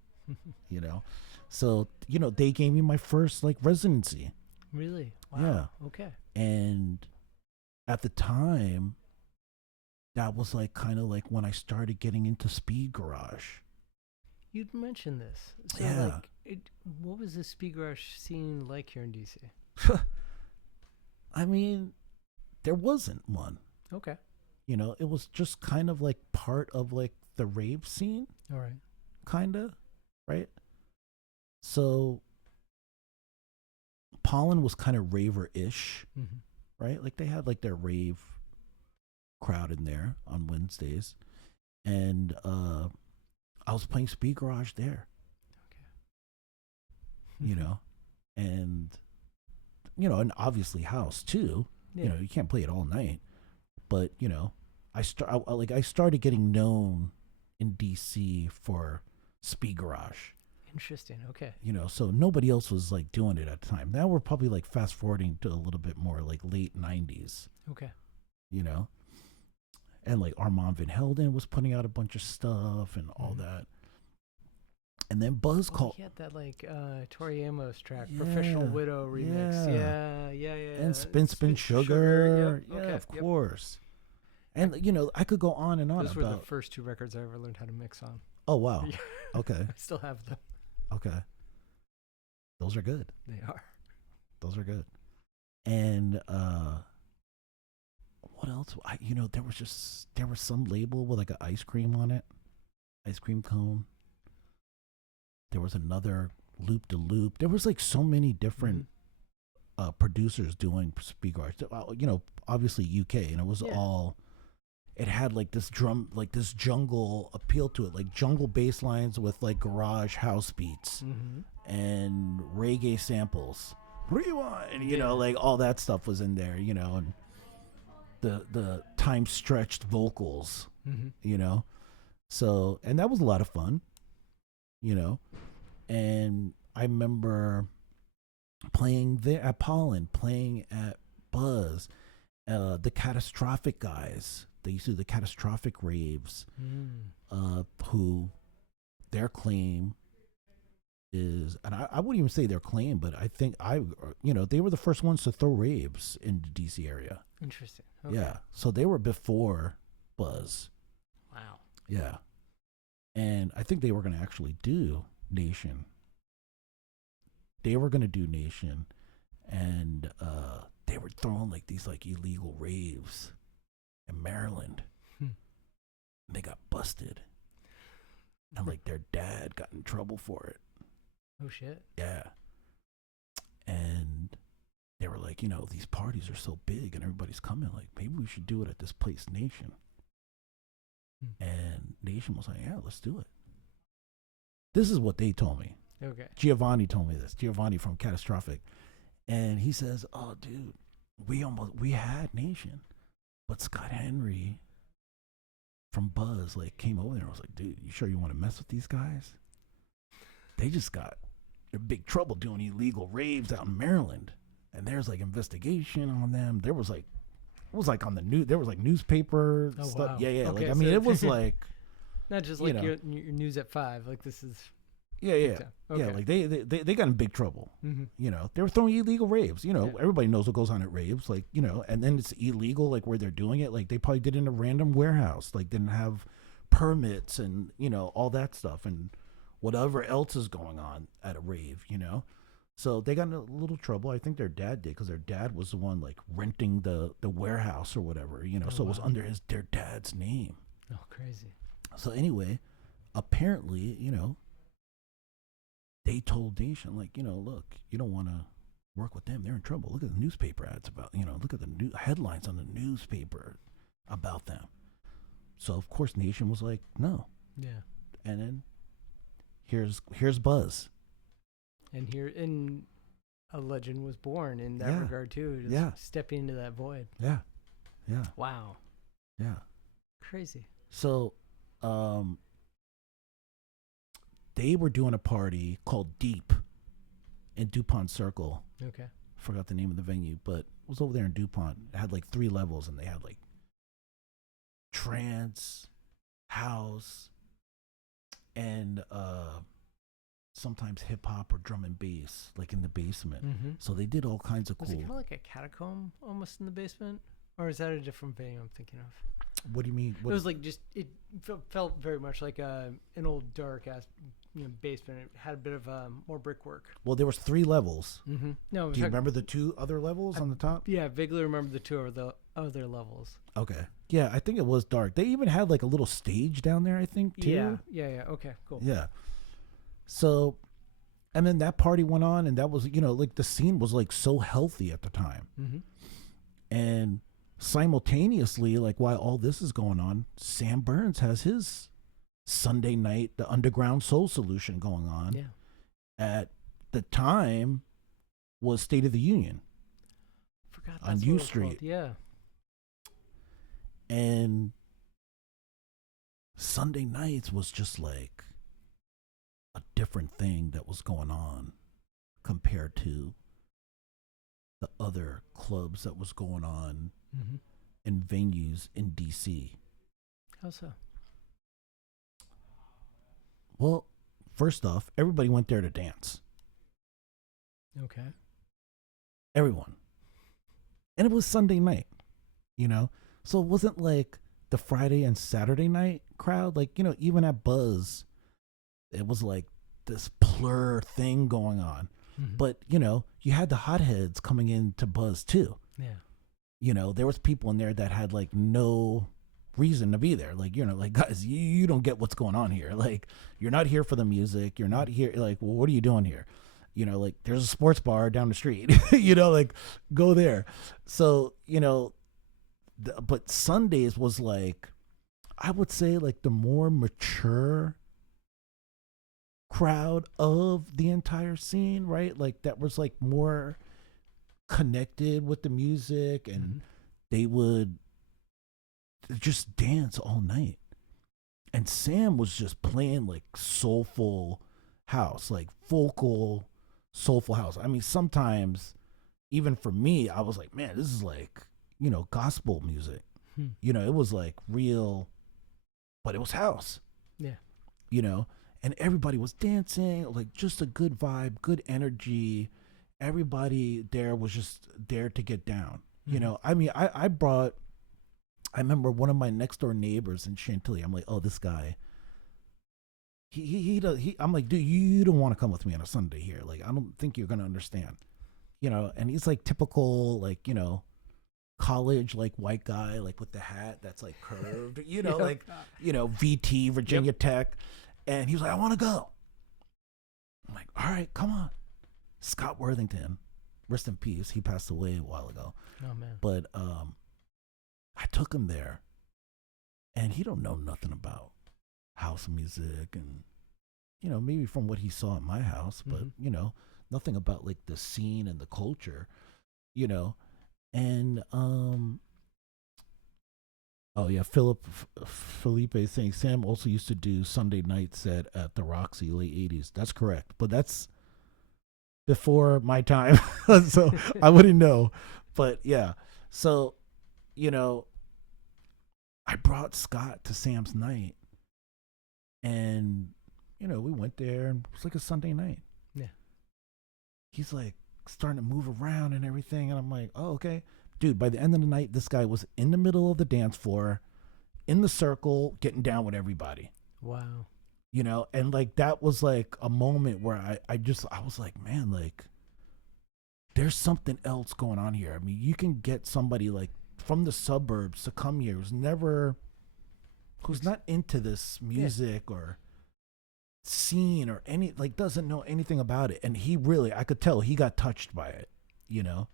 So they gave me my first like residency. Really? Wow. Yeah. Okay. And at the time, that was like kind of like when I started getting into Speed Garage. You'd mentioned this. So yeah. What was the Speed Garage scene like here in DC? I mean, there wasn't one. Okay. It was just kind of like part of like the rave scene. All right. Kind of, right? So Pollen was kind of raver-ish, right? Like they had like their rave crowd in there on Wednesdays. And I was playing Speed Garage there. Okay. And and obviously house too. Yeah. You can't play it all night. But, I started getting known in DC for Speed Garage. Interesting. Okay. So nobody else was like doing it at the time. Now we're probably like fast forwarding to a little bit more like late 90s. Okay. And like Armand Van Helden was putting out a bunch of stuff and all that. And then Buzz called. He had that like Tori Amos track, Professional Widow remix. Yeah. And Spin Sugar. Yep. Yeah, Okay. of course. And I could go on and on Those about. were the first 2 records I ever learned how to mix on. Oh wow. Okay. I still have them. Okay. Those are good. They are. Those are good. And what else? There was some label with like an ice cream on it, ice cream cone. There was another loop de loop. There was like so many different producers doing speaker arts. Obviously UK, and it was all. It had like this this jungle appeal to it, like jungle bass lines with like garage house beats and reggae samples. Rewind, like all that stuff was in there, and the time stretched vocals, So, and that was a lot of fun, and I remember playing there at Pollen, playing at Buzz, the Catastrophic guys. They used to do the Catastrophic raves, who their claim is, and I wouldn't even say their claim, but I think they were the first ones to throw raves in the DC area. Interesting. Okay. Yeah. So they were before Buzz. Wow. Yeah. And I think they were going to actually do Nation. They were going to do Nation, and they were throwing like these like illegal raves in Maryland. And they got busted. And like their dad got in trouble for it. Oh shit. Yeah. And they were like, these parties are so big and everybody's coming, like maybe we should do it at this place, Nation. And Nation was like, yeah, let's do it. This is what they told me. Okay. Giovanni told me this. Giovanni from Catastrophic. And he says, oh dude, we had Nation, but Scott Henry from Buzz like came over there and was like, dude, you sure you want to mess with these guys? They just got in big trouble doing illegal raves out in Maryland, and there's like investigation on them. There was like, it was like on the news. There was like newspaper stuff. Wow. Yeah. Okay, like I mean, it was like not just like your news at 5. Like this is. Yeah. Okay. Yeah. Like they got in big trouble. Mm-hmm. They were throwing illegal raves. Everybody knows what goes on at raves. Like and then it's illegal. Like where they're doing it. Like they probably did it in a random warehouse. Like didn't have permits and all that stuff and whatever else is going on at a rave. So they got in a little trouble. I think their dad did, because their dad was the one like renting the warehouse or whatever. So it was under their dad's name. Oh, crazy. So anyway, apparently, they told Nation, like, look, you don't want to work with them. They're in trouble. Look at the newspaper ads about, look at the new headlines on the newspaper about them. So of course Nation was like, no. Yeah. And then here's Buzz. And a legend was born in that regard too. Just stepping into that void. Yeah. Wow. Yeah. Crazy. So, they were doing a party called Deep in DuPont Circle. Okay. Forgot the name of the venue, but it was over there in DuPont. It had like 3 levels, and they had like trance, house, and sometimes hip hop or drum and bass, like in the basement. Mm-hmm. So they did all kinds of Was cool. it kind of like a catacomb almost in the basement? Or is that a different venue I'm thinking of? What do you mean? It was like it felt very much like an old dark ass basement. It had a bit of more brickwork. Well, there was 3 levels. Mm-hmm. No, do you remember the 2 other levels on the top? Yeah, vaguely remember the 2 of the other levels. Okay. Yeah, I think it was dark. They even had like a little stage down there, I think, too. Yeah. Okay, cool. Yeah. So, and then that party went on, and that was, like the scene was like so healthy at the time. Mm-hmm. And simultaneously, like while all this is going on, Sam Burns has his Sunday night, the Underground Soul Solution going on. Yeah. At the time was State of the Union. Forgot on U Street. Called. Yeah. And Sunday nights was just like a different thing that was going on compared to the other clubs that was going on in venues in DC. How so? Well, first off, everybody went there to dance. Okay. Everyone. And it was Sunday night, So it wasn't like the Friday and Saturday night crowd, like, you know, even at Buzz, it was like this plur thing going on. But, you know, you had the hotheads coming into Buzz too. Yeah. You know, there was people in there that had like no reason to be there. Like, you know, like, guys, you don't get what's going on here. Like, you're not here for the music. You're not here. Like, well, what are you doing here? You know, like, there's a sports bar down the street, you know, like, go there. So, you know, but Sundays was like, I would say like the more mature crowd of the entire scene, right? Like, that was like more connected with the music, and they would just dance all night. And Sam was just playing like soulful house, like vocal soulful house. I mean, sometimes even for me, I was like, man, this is like, you know, gospel music. You know, it was like real, but it was house. Yeah. You know, and everybody was dancing, like just a good vibe, good energy. Everybody there was just there to get down. You know, I mean, I remember one of my next door neighbors in Chantilly. I'm like, oh, this guy. I'm like, dude, you don't want to come with me on a Sunday here. Like, I don't think you're gonna understand. You know, and he's like typical, like, you know, college, like white guy, like with the hat that's like curved, you know, like, you know, VT, Virginia Tech. And he was like, I want to go. I'm like, all right, come on. Scott Worthington, rest in peace. He passed away a while ago. Oh man. But I took him there, and he don't know nothing about house music, and, you know, maybe from what he saw at my house, but, you know, nothing about like the scene and the culture, you know. And oh yeah, Felipe is saying Sam also used to do Sunday night set at the Roxy, late 80s. That's correct, but that's before my time, so I wouldn't know. But yeah, so, you know, I brought Scott to Sam's night, and, you know, we went there, and it was like a Sunday night. Yeah. He's like starting to move around and everything, and I'm like, oh, okay. Dude, by the end of the night, this guy was in the middle of the dance floor, in the circle, getting down with everybody. Wow. You know, and like that was like a moment where I was like, man, like, there's something else going on here. I mean, you can get somebody like from the suburbs to come here who's not into this music or scene or any, like, doesn't know anything about it. And he really, I could tell he got touched by it, you know?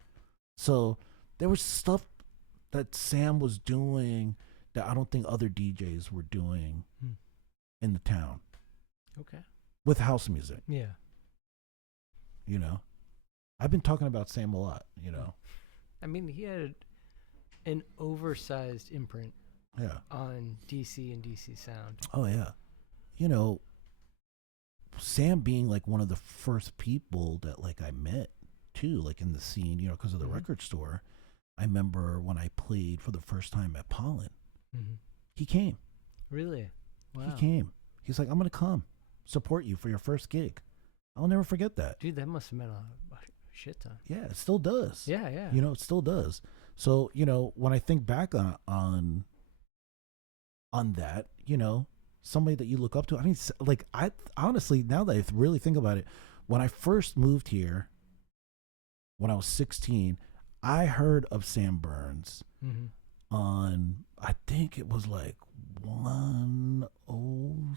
So there was stuff that Sam was doing that I don't think other DJs were doing in the town. Okay. With house music. Yeah. You know, I've been talking about Sam a lot, you know. I mean, he had an oversized imprint on DC and DC sound. Oh, yeah. You know, Sam being like one of the first people that like I met too, like in the scene, you know, because of the record store. I remember when I played for the first time at Pollen, he came. Really? Wow. He came. He's like, I'm going to come support you for your first gig. I'll never forget that. Dude, that must have meant a shit ton. Yeah, it still does. Yeah, yeah. You know, it still does. So, you know, when I think back on that, you know, somebody that you look up to, I mean, like, I honestly, now that I really think about it, when I first moved here, when I was 16, I heard of Sam Burns on, I think it was like 10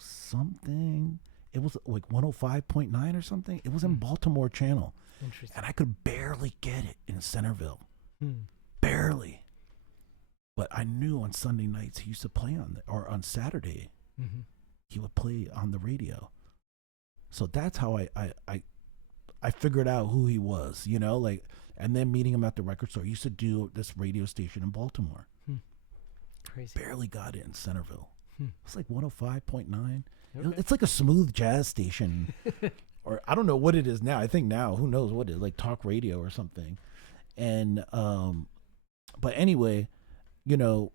something. It was like 105.9 or something. It was in Baltimore Channel. Interesting. And I could barely get it in Centerville. Barely. But I knew on Sunday nights he used to play or on Saturday, he would play on the radio. So that's how I figured out who he was, you know, like, and then meeting him at the record store. He used to do this radio station in Baltimore. Crazy. Barely got it in Centerville. It's like 105.9. Okay. It's like a smooth jazz station. Or I don't know what it is now. I think now, who knows what it is, like talk radio or something. And, but anyway, you know,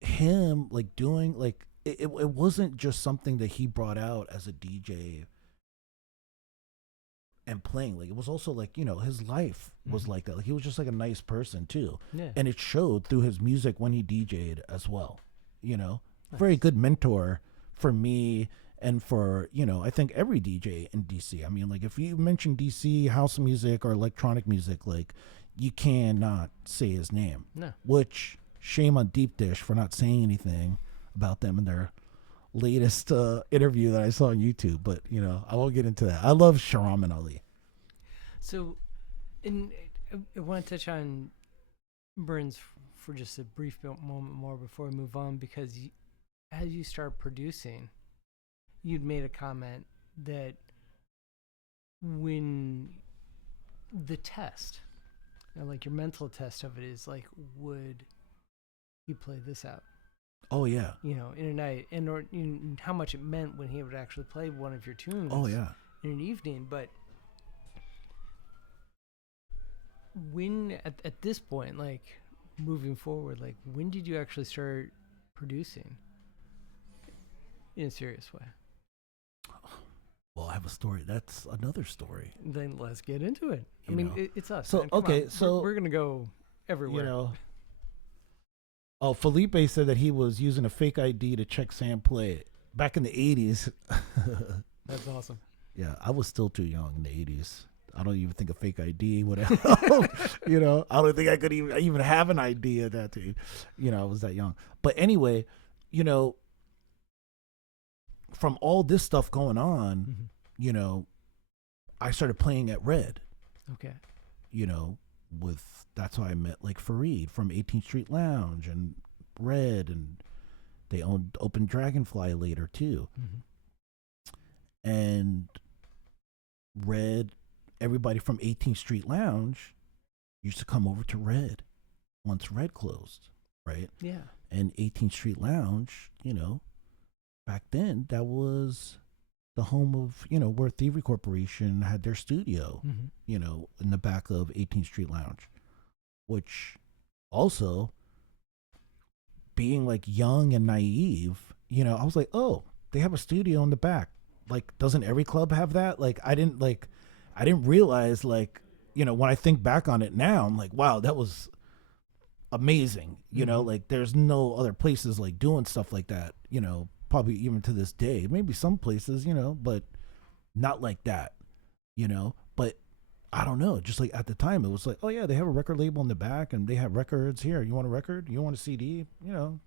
him like doing like, it wasn't just something that he brought out as a DJ and playing. Like, it was also like, you know, his life was like that. Like, he was just like a nice person too. Yeah. And it showed through his music when he DJ'd as well. You know, Nice. very good mentor for me and for, you know, I think every DJ in DC. I mean, like, if you mention DC house music or electronic music, like, you cannot say his name. No. Which, shame on Deep Dish for not saying anything about them in their latest interview that I saw on YouTube. But, you know, I won't get into that. I love Sharam and Ali. So, I want to touch on Burns for just a brief moment more before we move on, because as you start producing, you'd made a comment that when the test, like your mental test of it is like, would you play this out? Oh, yeah. You know, in a night, and or how much it meant when he would actually play one of your tunes. Oh, yeah. In an evening. But when at this point, like moving forward, like when did you actually start producing in a serious way? Well, I have a story. That's another story. Then let's get into it. I You mean, know. it's us. So, man. Come okay, on. so we're gonna go everywhere. You know. Oh, Felipe said that he was using a fake ID to check Sam play back in the 80s. That's awesome. Yeah, I was still too young in the 80s. I don't even think a fake ID would have, you know, I don't think I could even have an ID at that time. You know, I was that young. But anyway, you know, from all this stuff going on, you know, I started playing at Red. Okay. You know, that's how I met like Fareed from 18th Street Lounge and Red, and they owned Open Dragonfly later too. And Red, everybody from 18th Street Lounge used to come over to Red once Red closed, right? Yeah. And 18th Street Lounge, you know, back then that was the home of, you know, where Thievery Corporation had their studio, you know, in the back of 18th Street Lounge, which also, being like young and naive, you know, I was like, oh, they have a studio in the back. Like, doesn't every club have that? Like, I didn't realize, like, you know, when I think back on it now, I'm like, wow, that was amazing. You know, like, there's no other places like doing stuff like that, you know, probably even to this day. Maybe some places, you know, but not like that, you know. But I don't know, just like at the time, it was like, oh yeah, they have a record label in the back and they have records here. You want a record? You want a CD? You know,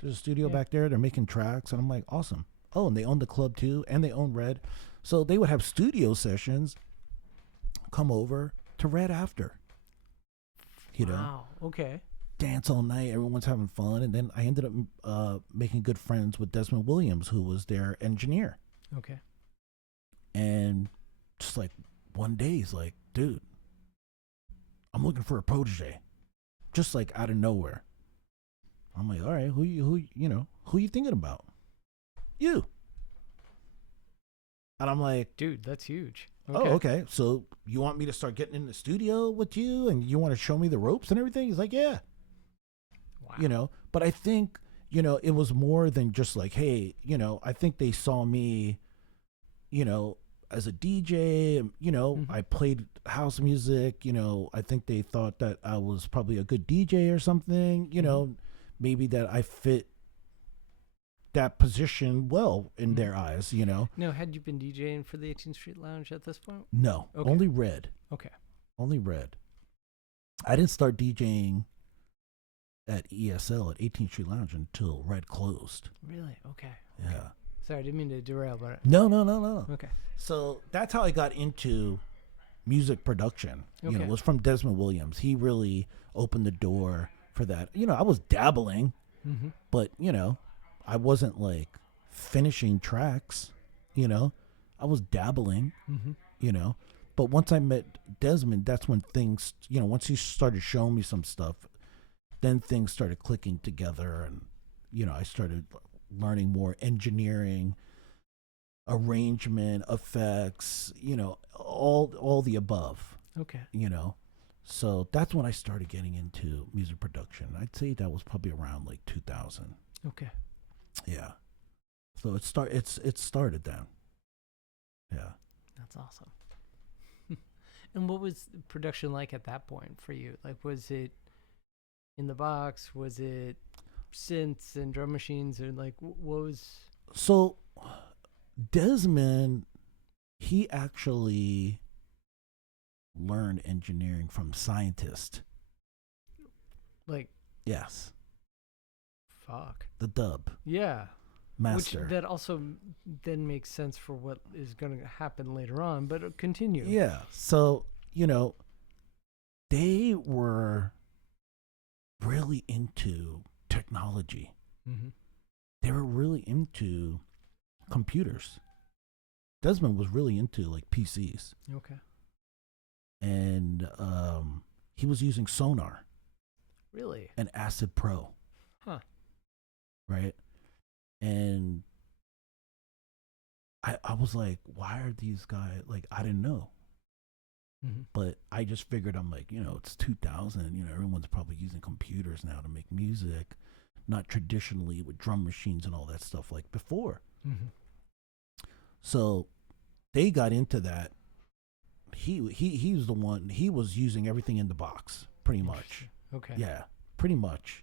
there's a studio back there. They're making tracks. And I'm like, awesome. Oh, and they own the club too, and they own Red. So they would have studio sessions, come over to Red after, you know. Wow. Okay. Dance all night, everyone's having fun. And then I ended up making good friends with Desmond Williams, who was their engineer. Okay. And just like one day he's like, dude, I'm looking for a protege, just like out of nowhere. I'm like, all right, who you thinking about? You. And I'm like, dude, that's huge. Okay. Oh, okay. So you want me to start getting in the studio with you, and you want to show me the ropes and everything? He's like, yeah. Wow. You know, but I think, you know, it was more than just like, hey, you know, I think they saw me, you know, as a DJ, you know, I played house music, you know, I think they thought that I was probably a good DJ or something, you know, maybe that I fit that position well in their eyes, you know. Now, had you been DJing for the 18th Street Lounge at this point? No, only Red. Okay. Only Red. I didn't start DJing at ESL at 18th Street Lounge until Red closed. Really? Okay. Yeah. Sorry, I didn't mean to derail, but... No. Okay. So that's how I got into music production. You know, it was from Desmond Williams. He really opened the door for that. You know, I was dabbling, but, you know, I wasn't like finishing tracks, you know. I was dabbling, you know. But once I met Desmond, that's when things, you know, once he started showing me some stuff, then things started clicking together. And, you know, I started learning more engineering, arrangement, effects, you know, all the above. Okay. You know. So that's when I started getting into music production. I'd say that was probably around like 2000. Okay. Yeah. So it started then. Yeah. That's awesome. And what was production like at that point for you? Like, was it in the box? Was it synths and drum machines? Or like, what was... So Desmond, he actually learned engineering from scientist. Like, yes. fuck. The dub Yeah. master. Which that also then makes sense for what is going to happen later on, but continue. Yeah. So, you know, they were really into technology. Mm-hmm. They were really into computers. Desmond was really into like PCs. Okay. And he was using Sonar Really? and Acid Pro. Huh. Right? And I was like, why are these guys, like, I didn't know. Mm-hmm. But I just figured, I'm like, you know, it's 2000, you know, everyone's probably using computers now to make music, not traditionally with drum machines and all that stuff like before. Mm-hmm. So they got into that. He was the one, he was using everything in the box, pretty much. Okay. Yeah, pretty much.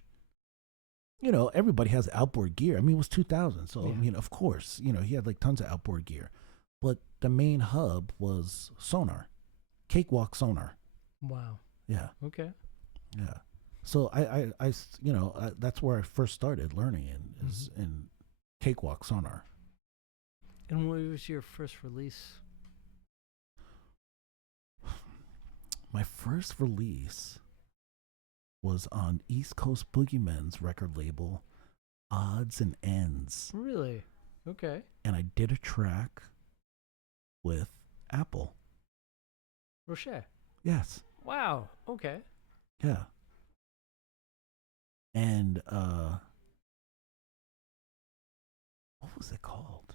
You know, everybody has outboard gear. I mean, it was 2000. So, Yeah. I mean, of course, you know, he had like tons of outboard gear. But the main hub was Sonar, Cakewalk Sonar. Wow. Yeah. Okay. Yeah. So I you know, that's where I first started learning in Cakewalk Sonar. And what was your first release? My first release was on East Coast Boogeymen's record label, Odds and Ends. Really? Okay. And I did a track with Apple. Rocher. Yes. Wow. Okay. Yeah. And what was it called?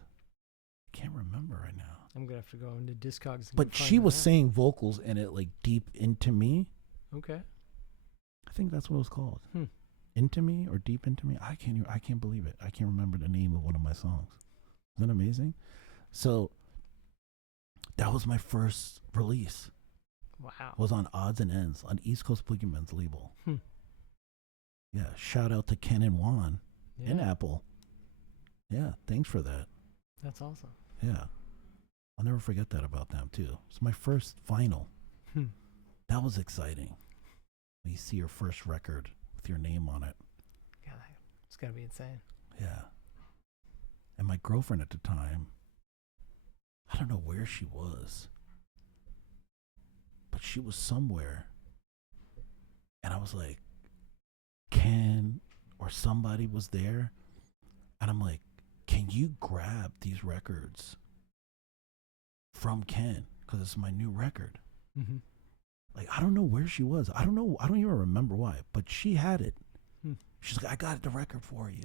I can't remember right now. I'm gonna have to go into Discogs. And But find she was that. saying vocals in it like Deep Into Me. Okay. I think that's what it was called. Hmm. Into Me or Deep Into Me. I can't believe it. I can't remember the name of one of my songs. Isn't that amazing? So that was my first release. Wow. Was on Odds and Ends on East Coast Boogeymen's label. Hmm. Yeah. Shout out to Ken and Juan Yeah. and Apple. Yeah. Thanks for that. That's awesome. Yeah. I'll never forget that about them too. It's my first vinyl. Hmm. That was exciting. When you see your first record with your name on it. God, it's gotta be insane. Yeah. And my girlfriend at the time, I don't know where she was, but she was somewhere. And I was like, Ken or somebody was there. And I'm like, can you grab these records from Ken? Because it's my new record. Mm-hmm. Like, I don't know where she was. I don't know. I don't even remember why, but she had it. Hmm. She's like, I got the record for you.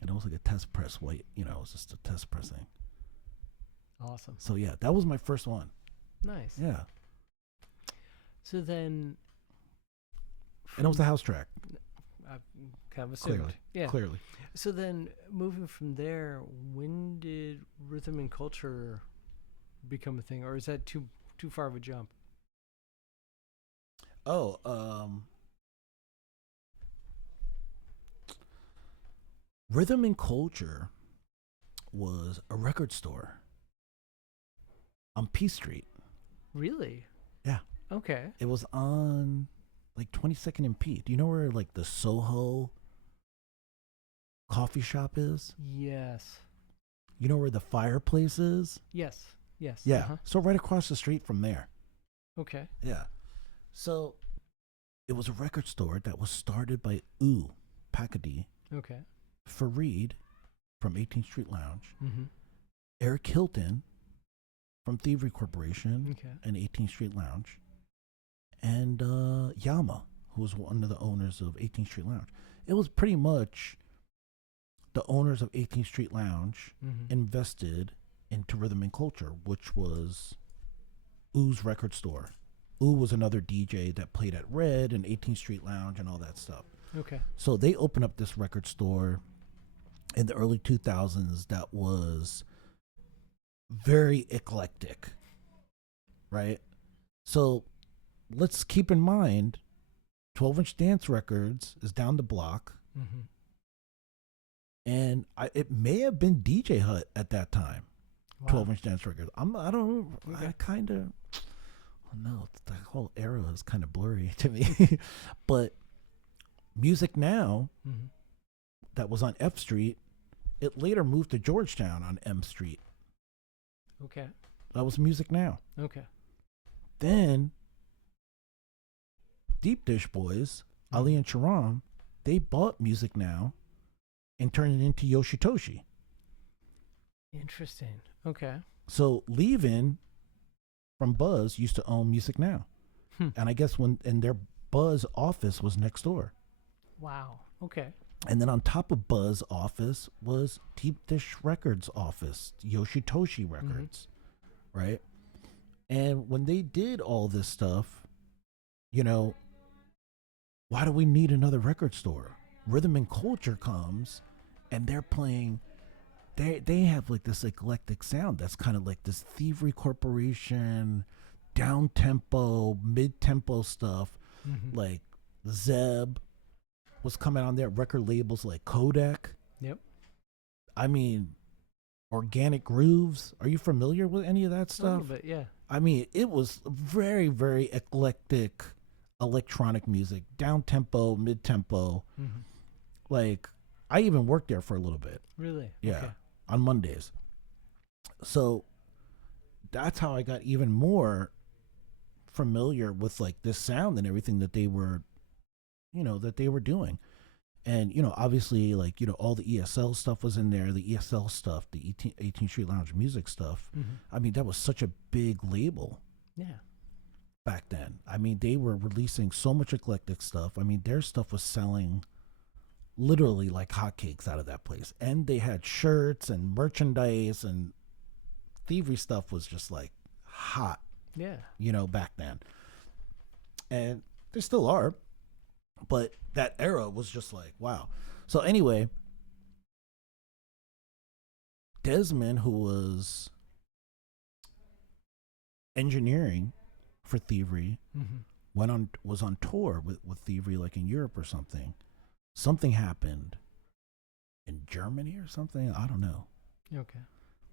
And it was like a test press white, you know, it was just a test pressing. Awesome. So yeah, that was my first one. Nice. Yeah. So then, And it was a house track. I kind of assumed. Clearly. Yeah. Clearly. So then, moving from there, when did rhythm and culture become a thing, or is that too far of a jump? Oh, Rhythm and Culture was a record store on P Street. Really? Yeah. Okay. It was on like 22nd and P. Do you know where like the Soho coffee shop is? Yes. You know where the fireplace is? Yes. Yes. Yeah. Uh-huh. So right across the street from there. Okay. Yeah. So it was a record store that was started by Pakadi, Okay. Fareed from 18th Street Lounge, Mm-hmm. Eric Hilton from Thievery Corporation Okay. and 18th Street Lounge, and Yama, who was one of the owners of 18th Street Lounge. It was pretty much the owners of 18th Street Lounge Mm-hmm. invested into Rhythm and Culture, which was Ooh's record store. Ooh was another DJ that played at Red and 18th Street Lounge and all that stuff. Okay. So they opened up this record store in the early 2000s that was very eclectic, right? So let's keep in mind 12-inch Dance Records is down the block. Mm-hmm. And it may have been DJ Hut at that time. Wow. 12-inch Dance Records. I don't. Okay. I kind of. No, the whole era is kind of blurry to me. But Music Now, Mm-hmm. that was on F Street, it later moved to Georgetown on M Street. Okay. That was Music Now. Okay. Then Deep Dish Boys, Ali and Sharam, they bought Music Now and turned it into Yoshitoshi. Interesting. Okay. So Leavin from Buzz used to own Music Now. And I guess their Buzz office was next door. Wow. Okay. And then on top of Buzz office was Deep Dish Records office, Yoshitoshi Records, right? And when they did all this stuff, you know, why do we need another record store? Rhythm and Culture comes and they're playing, they have like this eclectic sound that's kind of like this Thievery Corporation, down tempo, mid tempo stuff. Like Zeb was coming on their record labels like Kodak. Yep. I mean, Organic Grooves. Are you familiar with any of that stuff? A little bit, yeah. I mean, it was very, very eclectic electronic music, down tempo, mid tempo. Like, I even worked there for a little bit. Really? Yeah, Okay. on Mondays. So that's how I got even more familiar with like this sound and everything that they were, you know, that they were doing. And, you know, obviously, like, you know, all the ESL stuff was in there, the ESL stuff, the 18th Street Lounge music stuff. I mean, that was such a big label. Yeah. Back then. I mean, they were releasing so much eclectic stuff. I mean, their stuff was selling literally like hotcakes out of that place. And they had shirts and merchandise, and Thievery stuff was just like hot. Yeah. You know, back then. And they still are. But that era was just like, wow. So anyway, Desmond, who was engineering for Thievery, was on tour with Thievery, like in Europe or something. Something happened in Germany or something. I don't know. Okay.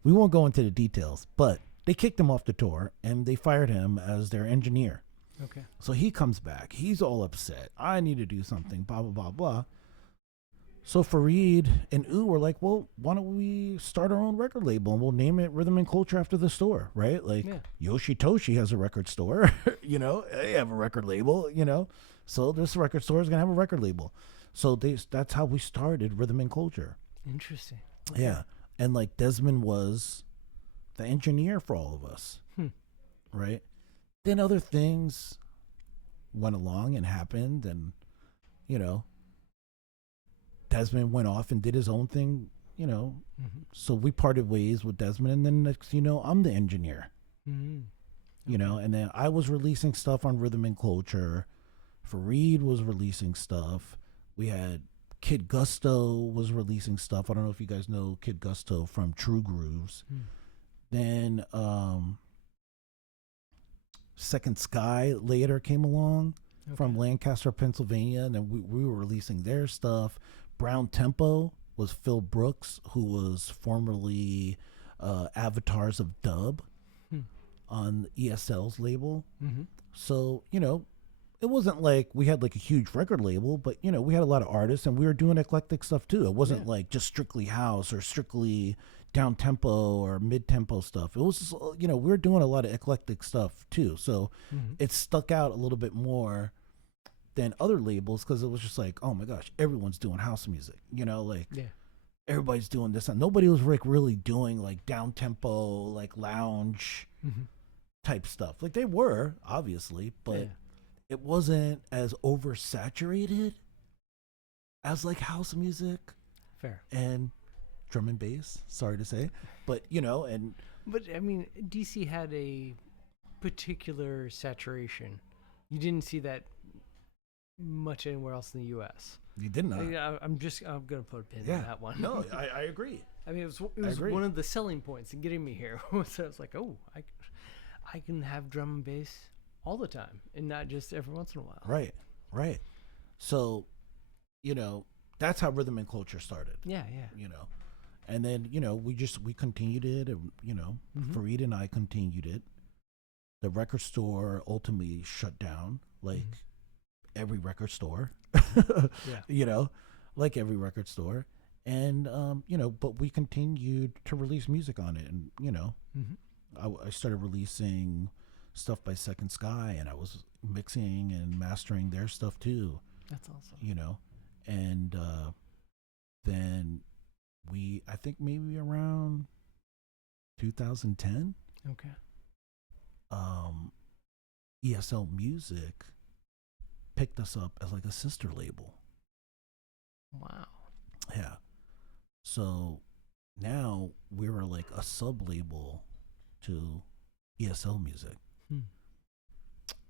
We won't go into the details, but they kicked him off the tour and they fired him as their engineer. Okay. So he comes back. He's all upset. I need to do something, blah, blah, blah, blah. So Fareed and Oo were like, well, why don't we start our own record label and we'll name it Rhythm and Culture after the store, right? Like, Yoshitoshi has a record store, you know, they have a record label, you know. So this record store is going to have a record label. So that's how we started Rhythm and Culture. Interesting. Okay. Yeah. And like Desmond was the engineer for all of us, right? Then other things went along and happened, and, you know, Desmond went off and did his own thing, you know. So we parted ways with Desmond, and then next, you know, I'm the engineer, you know, and then I was releasing stuff on Rhythm and Culture. Fareed was releasing stuff. We had Kid Gusto was releasing stuff. I don't know if you guys know Kid Gusto from True Grooves. Then Second Sky later came along from Lancaster, Pennsylvania, and then we were releasing their stuff. Brown Tempo was Phil Brooks, who was formerly Avatars of Dub on ESL's label. So, you know, it wasn't like we had like a huge record label, but, you know, we had a lot of artists and we were doing eclectic stuff too. It wasn't like just strictly house or strictly down tempo or mid tempo stuff. It was just, you know, we were doing a lot of eclectic stuff too. So it stuck out a little bit more than other labels because it was just like, oh my gosh, everyone's doing house music, you know, like everybody's doing this. And nobody was like really doing like down tempo, like lounge type stuff. Like they were, obviously, but it wasn't as oversaturated as like house music. Fair. And drum and bass, sorry to say, but you know, and but I mean, DC had a particular saturation. You didn't see that much anywhere else in the U.S. You did not. I'm gonna put a pin on that one. No, I agree. I mean, it was one of the selling points in getting me here. So I was like, oh, I can have drum and bass all the time and not just every once in a while. Right. So, that's how rhythm and culture started. Yeah. And then, we continued it, and, Fareed and I continued it. The record store ultimately shut down, like every record store, like every record store. And, but we continued to release music on it. And, I started releasing stuff by Second Sky, and I was mixing and mastering their stuff too. That's awesome. And then I think maybe around 2010, okay, ESL Music picked us up as like a sister label. Wow. Yeah. So now we're like a sub label to ESL Music.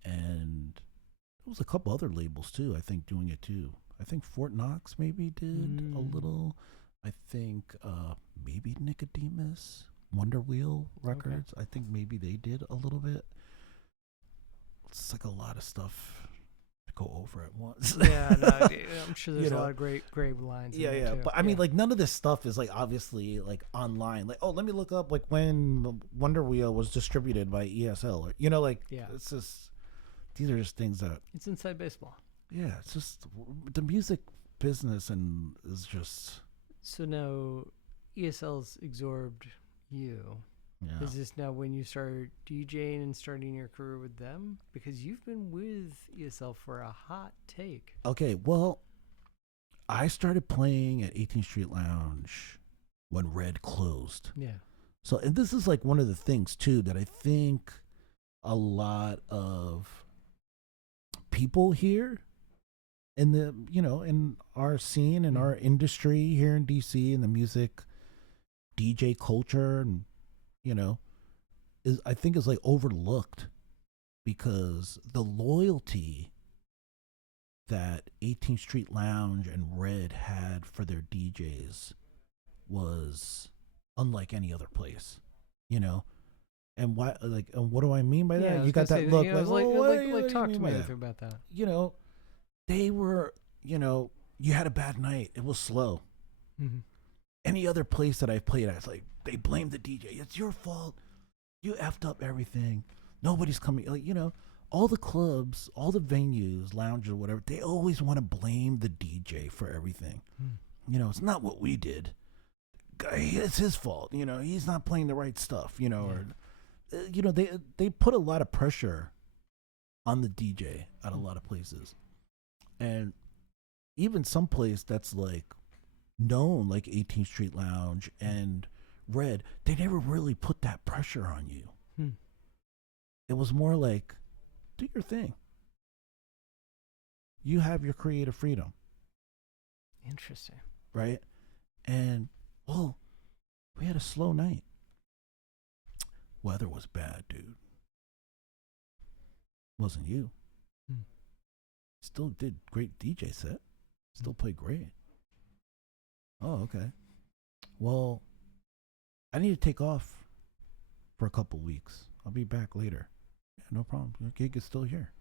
And there was a couple other labels too, I think, doing it too. I think Fort Knox maybe did a little. I think maybe Nicodemus, Wonder Wheel Records. Okay. I think maybe they did a little bit. It's like a lot of stuff to go over at once. Yeah, no, I'm sure there's a lot of great lines. Yeah. Too. But I mean, like, none of this stuff is like obviously like online. Like, oh, let me look up like when Wonder Wheel was distributed by ESL. Or, it's just, these are just things that. It's inside baseball. Yeah, it's just the music business and is just. So now ESL's absorbed you. Yeah. Is this now when you start DJing and starting your career with them? Because you've been with ESL for a hot take. Okay, well, I started playing at 18th Street Lounge when Red closed. Yeah. So, and this is like one of the things too that I think a lot of people here in the, in our scene, in our industry here in DC, in the music DJ culture, and I think is like overlooked, because the loyalty that 18th Street Lounge and Red had for their DJs was unlike any other place, And why? Like, and what do I mean by that? Yeah, you got that look. Talk to me about that. They were. You had a bad night. It was slow. Mm-hmm. Any other place that I've played at, it's like they blame the DJ. It's your fault. You effed up everything. Nobody's coming. Like, all the clubs, all the venues, lounges, whatever, they always want to blame the DJ for everything. It's not what we did. It's his fault. He's not playing the right stuff. Or they put a lot of pressure on the DJ at a lot of places, and even some place that's like known, like 18th Street Lounge and Red, they never really put that pressure on you. It was more like, do your thing. You have your creative freedom. Interesting. Right? And, well, we had a slow night. Weather was bad, dude. Wasn't you. Still did great DJ set. Still played great. Oh, okay. Well, I need to take off for a couple weeks. I'll be back later. Yeah, no problem. Your gig is still here.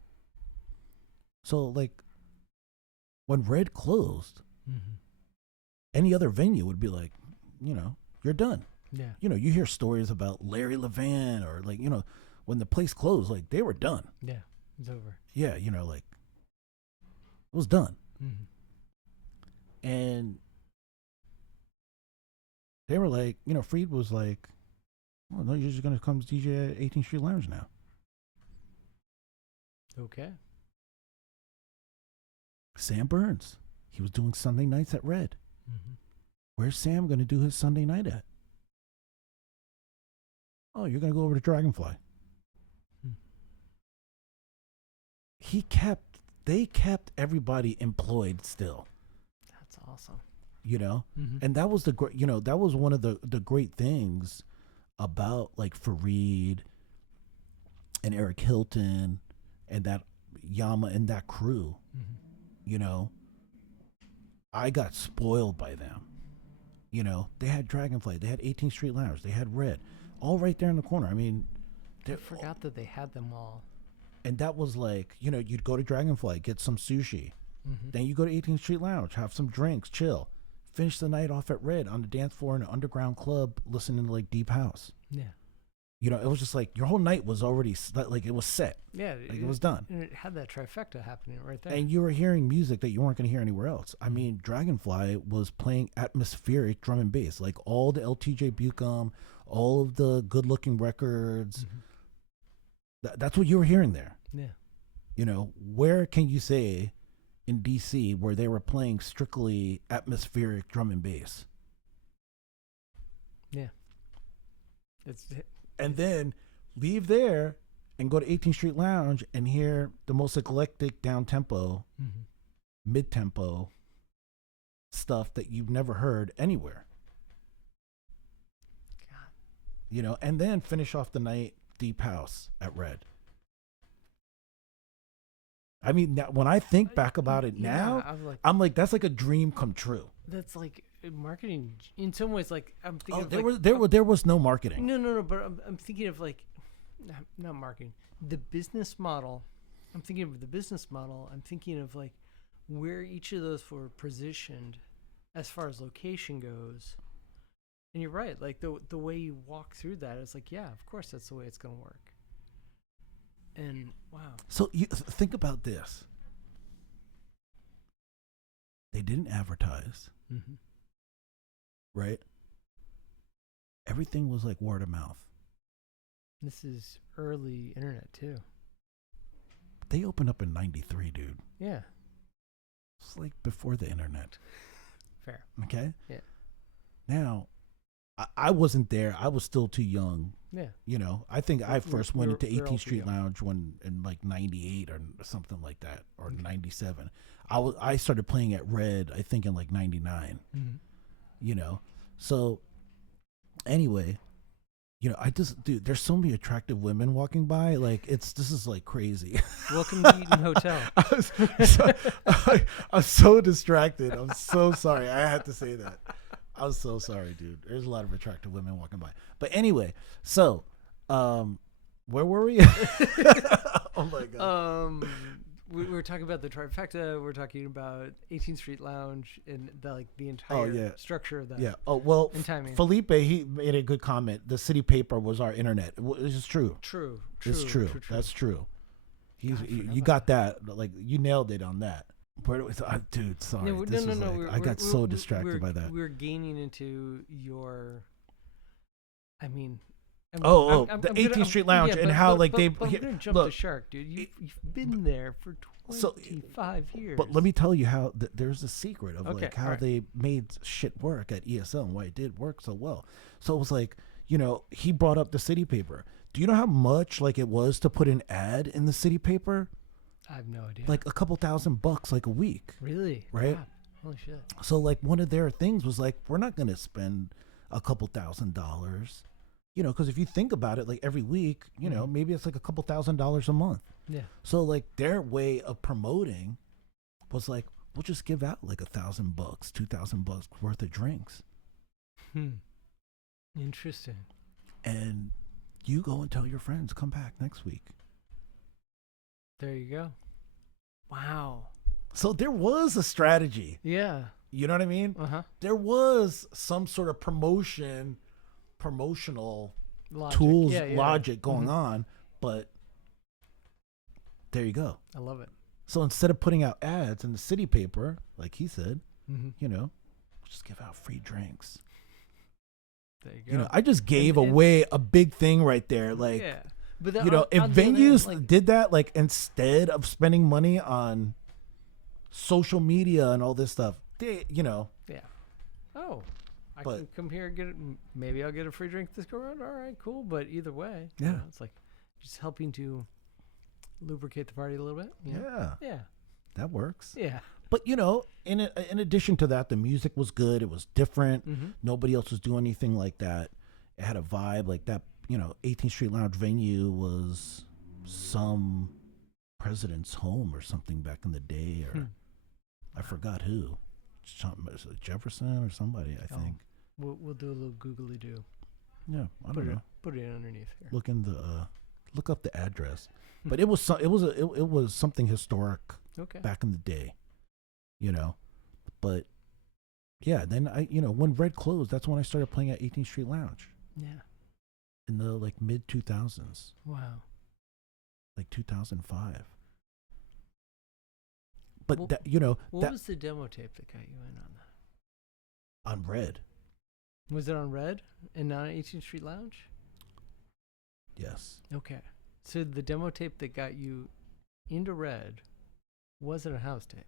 So, like, when Red closed, any other venue would be like, you're done. Yeah. You hear stories about Larry Levan, or like, when the place closed, like, they were done. Yeah, it's over. Yeah, like, it was done. And they were like, Freed was like, oh, no, you're just going to come DJ at 18th Street Lounge now. Okay. Sam Burns, he was doing Sunday nights at Red. Where's Sam going to do his Sunday night at? Oh, you're going to go over to Dragonfly. They kept everybody employed still. That's awesome. And that was that was one of the great things about like Fareed and Eric Hilton and that Yama and that crew. I got spoiled by them. They had Dragonfly, they had 18th Street Lounge, they had Red, all right there in the corner. I mean, I forgot that they had them all. And that was like, you know, you'd go to Dragonfly, get some sushi. Mm-hmm. Then you go to 18th Street Lounge, have some drinks, chill. Finish the night off at Red on the dance floor in an underground club listening to like deep house. Yeah. You know, it was just like your whole night was already like it was set. Yeah. Like it was done. And it had that trifecta happening right there. And you were hearing music that you weren't going to hear anywhere else. I mean, Dragonfly was playing atmospheric drum and bass, like all the LTJ Bucum, all of the good-looking records. That's what you were hearing there. Yeah. You know, where can you say in DC where they were playing strictly atmospheric drum and bass? Yeah. And then leave there and go to 18th Street Lounge and hear the most eclectic down-tempo, mid-tempo stuff that you've never heard anywhere. God. You know, and then finish off the night deep house at Red. I mean, now, when I think back about it now, I'm like, that's like a dream come true. That's like marketing in some ways. Like I'm thinking. There was no marketing. No. But I'm thinking of like, not marketing. The business model. I'm thinking of the business model. I'm thinking of like where each of those were positioned, as far as location goes. And you're right. Like the way you walk through that, it's like, yeah, of course that's the way it's gonna work. And wow. So you think about this. They didn't advertise, right? Everything was like word of mouth. This is early internet too. They opened up in '93, dude. Yeah. It's like before the internet. Fair. Okay? Yeah. Now, I wasn't there. I was still too young. Yeah. You know, I think I first went into 18th Street Lounge when in like '98 or something like that, or '97. I started playing at Red, I think in like '99. You know, so anyway, you know, dude, there's so many attractive women walking by. Like this is like crazy. Welcome to Eaton Hotel. I'm so distracted. I'm so sorry. I had to say that. I'm so sorry, dude. There's a lot of attractive women walking by. But anyway, so where were we? Oh my god. We were talking about the trifecta. We're talking about 18th Street Lounge and the entire structure of that. Yeah. Oh well. And timing. Felipe, he made a good comment. The city paper was our internet. This is true. True. It's true. That's true. You got that. Like you nailed it on that. Dude, sorry. No. I got so distracted by that. We're gaining into your. I mean. The 18th Street Lounge and how like they. But we're gonna jump the shark, dude. You've been there for 25 years. But let me tell you how there's a secret of like how they made shit work at ESL and why it did work so well. So it was like, you know, he brought up the city paper. Do you know how much like it was to put an ad in the city paper? I have no idea. Like a couple $1,000 like a week. Really? Right? God. Holy shit. So like one of their things was like, we're not going to spend a couple $1,000, you know, because if you think about it, like every week, you know, maybe it's like a couple $1,000 a month. Yeah. So like their way of promoting was like, we'll just give out like $1,000, $2,000 worth of drinks. Interesting. And you go and tell your friends, come back next week. There you go. Wow. So there was a strategy. Yeah. You know what I mean? There was some sort of promotional logic. Tools, logic going on, but there you go. I love it. So instead of putting out ads in the city paper, like he said, you know, just give out free drinks. There you go. You know, I just gave away a big thing right there. Like, but you know, if venues did that, like instead of spending money on social media and all this stuff, they, you know. Yeah. Oh, I can come here and maybe I'll get a free drink this go around. All right, cool. But either way, you know, it's like just helping to lubricate the party a little bit. You know? Yeah. That works. Yeah. But, you know, in addition to that, the music was good. It was different. Nobody else was doing anything like that. It had a vibe like that. You know, 18th Street Lounge venue was some president's home or something back in the day, or I forgot who. Jefferson or somebody, I think. We'll do a little googly-doo. Yeah, I don't know. Put it underneath here. Look in the look up the address. But it was something historic back in the day, you know. But yeah, then when Red closed, that's when I started playing at 18th Street Lounge. Yeah. In the like mid 2000s. Wow. Like 2005. But what was the demo tape that got you in on that? On Red. Was it on Red and not on 18th Street Lounge? Yes. Okay. So the demo tape that got you into Red wasn't a house tape.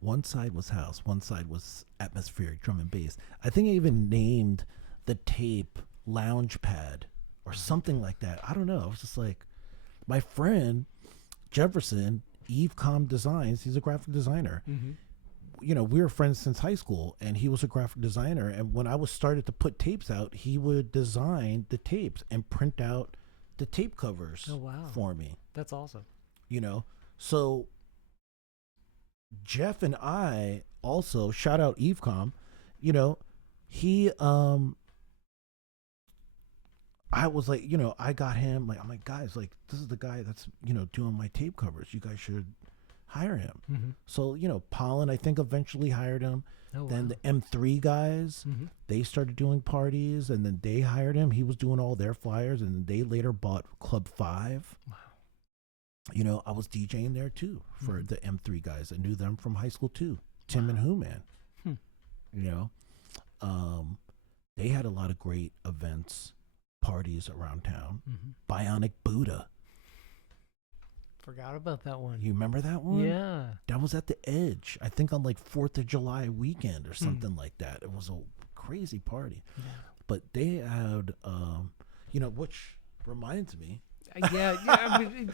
One side was house, one side was atmospheric drum and bass. I think I even named the tape Lounge Pad or something like that. I don't know. I was just like, my friend Jefferson, Evecom Designs, he's a graphic designer. Mm-hmm. You know, we were friends since high school, and he was a graphic designer. And when I was started to put tapes out, he would design the tapes and print out the tape covers for me. That's awesome. You know, so Jeff and I also, shout out Evecom, you know, he, I was like, you know, I got him, like, I'm like, guys, like, this is the guy that's, you know, doing my tape covers. You guys should hire him. Mm-hmm. So, you know, Pollen, I think, eventually hired him. Then wow. the M3 guys, they started doing parties, and then they hired him. He was doing all their flyers, and they later bought Club 5. Wow. You know, I was DJing there, too, for the M3 guys. I knew them from high school, too. Tim and Who Man. You know, they had a lot of great events, parties around town. Bionic Buddha. Forgot about that one. You remember that one? Yeah. That was at the Edge. I think on like 4th of July weekend or something like that. It was a crazy party. Yeah. But they had, you know, which reminds me. Yeah. I mean,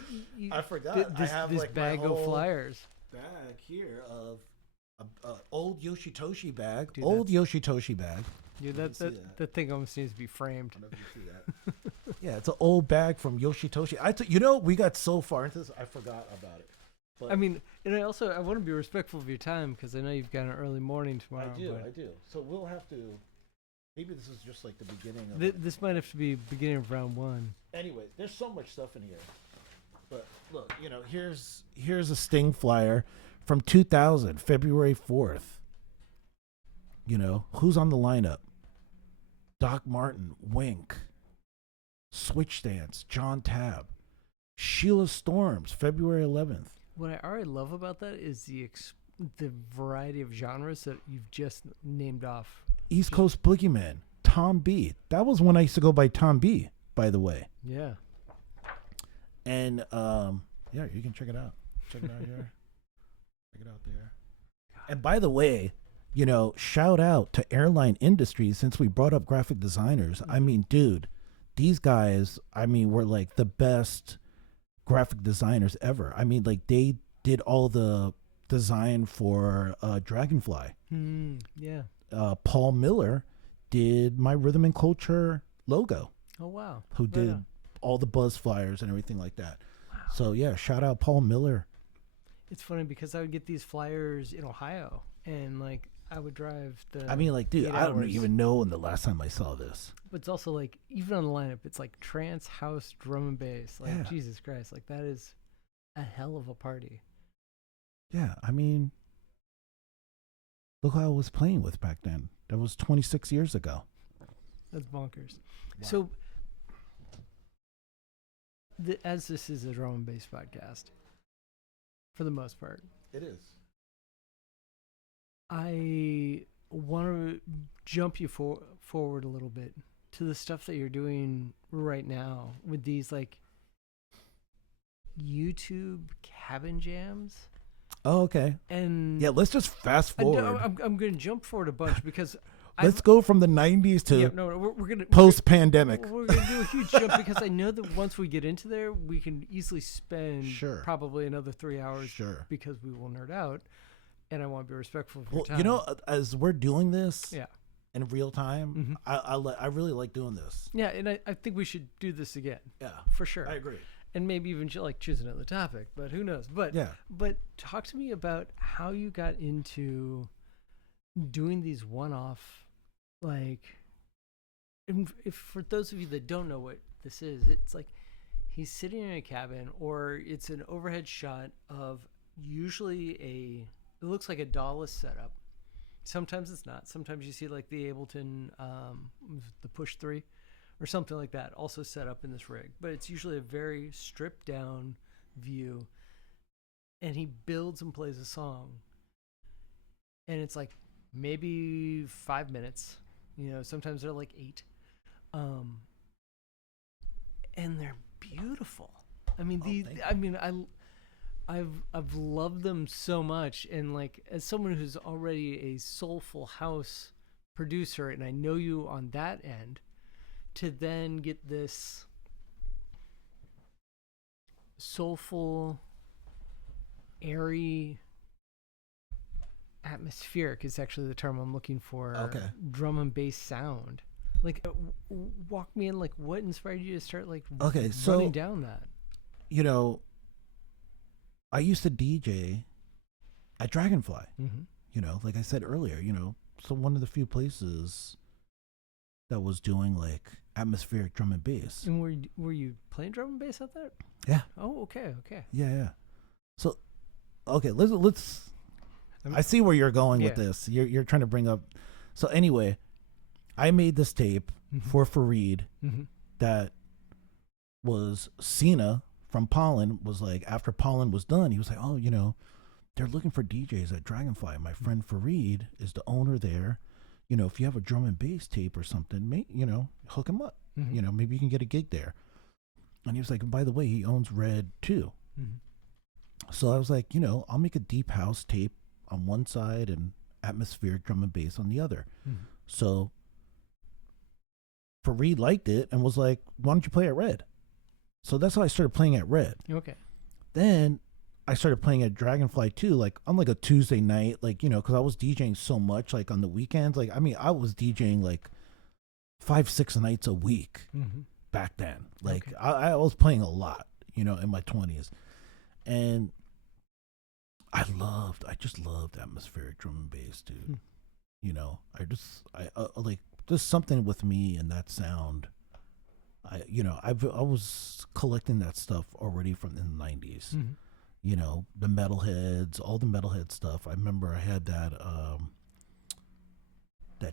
I forgot. This, I have this like bag my of flyers. Bag here of old Yoshitoshi bag. Dude, Yoshitoshi bag. Dude, that thing almost needs to be framed. I don't know if you see that. Yeah, it's an old bag from Yoshitoshi. You know, we got so far into this, I forgot about it. But I mean, and I want to be respectful of your time because I know you've got an early morning tomorrow. I do. So we'll have to. Maybe this is just like the beginning of. This might have to be beginning of round one. Anyway, there's so much stuff in here. But look, you know, here's a Sting flyer from 2000, February 4th. You know, who's on the lineup? Doc Martin, Wink, Switch Dance, John Tabb, Sheila Storms, February 11th. What I already love about that is the variety of genres that you've just named off. East Coast Boogeyman, Tom B. That was when I used to go by Tom B, by the way. Yeah. And yeah, you can check it out. Check it out here. Check it out there. And by the way, you know, shout out to Airline Industries since we brought up graphic designers. I mean, dude, these guys, I mean, were like the best graphic designers ever. I mean, like they did all the design for Dragonfly. Yeah. Paul Miller did my Rhythm and Culture logo. Oh, wow. Who did all the buzz flyers and everything like that. Wow. So, yeah, shout out Paul Miller. It's funny because I would get these flyers in Ohio and, like, I would drive the. I mean, like, dude, I don't even know when the last time I saw this. But it's also like, even on the lineup, it's like trance, house, drum and bass. Like, yeah. Jesus Christ, like that is a hell of a party. Yeah, I mean, look who I was playing with back then. That was 26 years ago. That's bonkers. Wow. So, as this is a drum and bass podcast, for the most part, it is. I want to jump you forward a little bit to the stuff that you're doing right now with these like YouTube cabin jams. Oh, okay. And yeah, let's just fast forward. I'm going to jump forward a bunch because let's go from the 90s to we're gonna post-pandemic. We're going to do a huge jump because I know that once we get into there, we can easily spend probably another 3 hours because we will nerd out. And I want to be respectful of your time. You know, as we're doing this in real time, I really like doing this. Yeah, and I think we should do this again. Yeah. For sure. I agree. And maybe even like choose another topic, but who knows? But talk to me about how you got into doing these one-off, like, if for those of you that don't know what this is, it's like he's sitting in a cabin, or it's an overhead shot of usually it looks like a Dallas setup. Sometimes it's not. Sometimes you see like the Ableton, the Push 3 or something like that also set up in this rig. But it's usually a very stripped down view. And he builds and plays a song. And it's like maybe 5 minutes. You know, sometimes they're like 8. And they're beautiful. I mean, I've loved them so much, and like as someone who's already a Soulful house producer, and I know you on that end, to then get this soulful, airy, atmospheric is actually the term I'm looking for. Okay. Drum and bass sound. Like, walk me in. Like, what inspired you to start like running down that? You know, I used to DJ at Dragonfly. Mm-hmm. You know, like I said earlier. You know, so one of the few places that was doing like atmospheric drum and bass. And were you playing drum and bass out there? Yeah. Oh, okay. Yeah. So, okay, let's. I see where you're going with this. You're trying to bring up. So anyway, I made this tape for Fareed that was Cena from Pollen was like, after Pollen was done, he was like, oh, you know, they're looking for DJs at Dragonfly. My friend Fareed is the owner there. You know, if you have a drum and bass tape or something, you know, hook him up. You know, maybe you can get a gig there. And he was like, by the way, he owns Red too. So I was like, you know, I'll make a deep house tape on one side and atmospheric drum and bass on the other. So Fareed liked it and was like, why don't you play at Red? So that's how I started playing at Red. Okay. Then I started playing at Dragonfly too, like on like a Tuesday night, like, you know, because I was DJing so much, like on the weekends. Like, I mean, I was DJing like 5-6 nights a week back then. Like, okay. I was playing a lot, you know, in my 20s. And I just loved atmospheric drum and bass, dude. You know, I like, there's something with me and that sound. I was collecting that stuff already from the 90s. You know, the metalheads, all the metalhead stuff. I remember I had that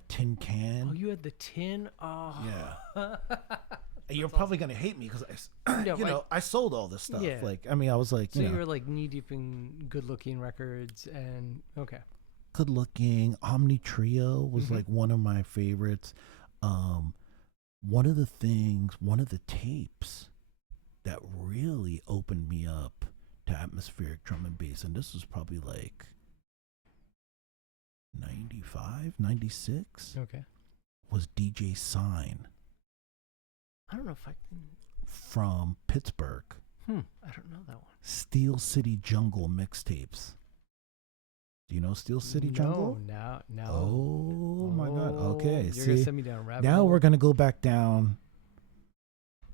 tin can. Oh, you had the tin? Oh. Yeah. You're probably going to hate me because I sold all this stuff. Yeah. Like, I mean, I was like, so you were like knee deep in good looking records and okay. Good looking. Omni Trio was like one of my favorites. One of the tapes that really opened me up to atmospheric drum and bass, and this was probably like 95, 96. Okay. Was DJ Sign. I don't know if I can. From Pittsburgh. I don't know that one. Steel City Jungle mixtapes. Do you know Steel City Jungle? No. Oh my God. Okay. You're going to send me down a rabbit hole. hole. We're going to go back down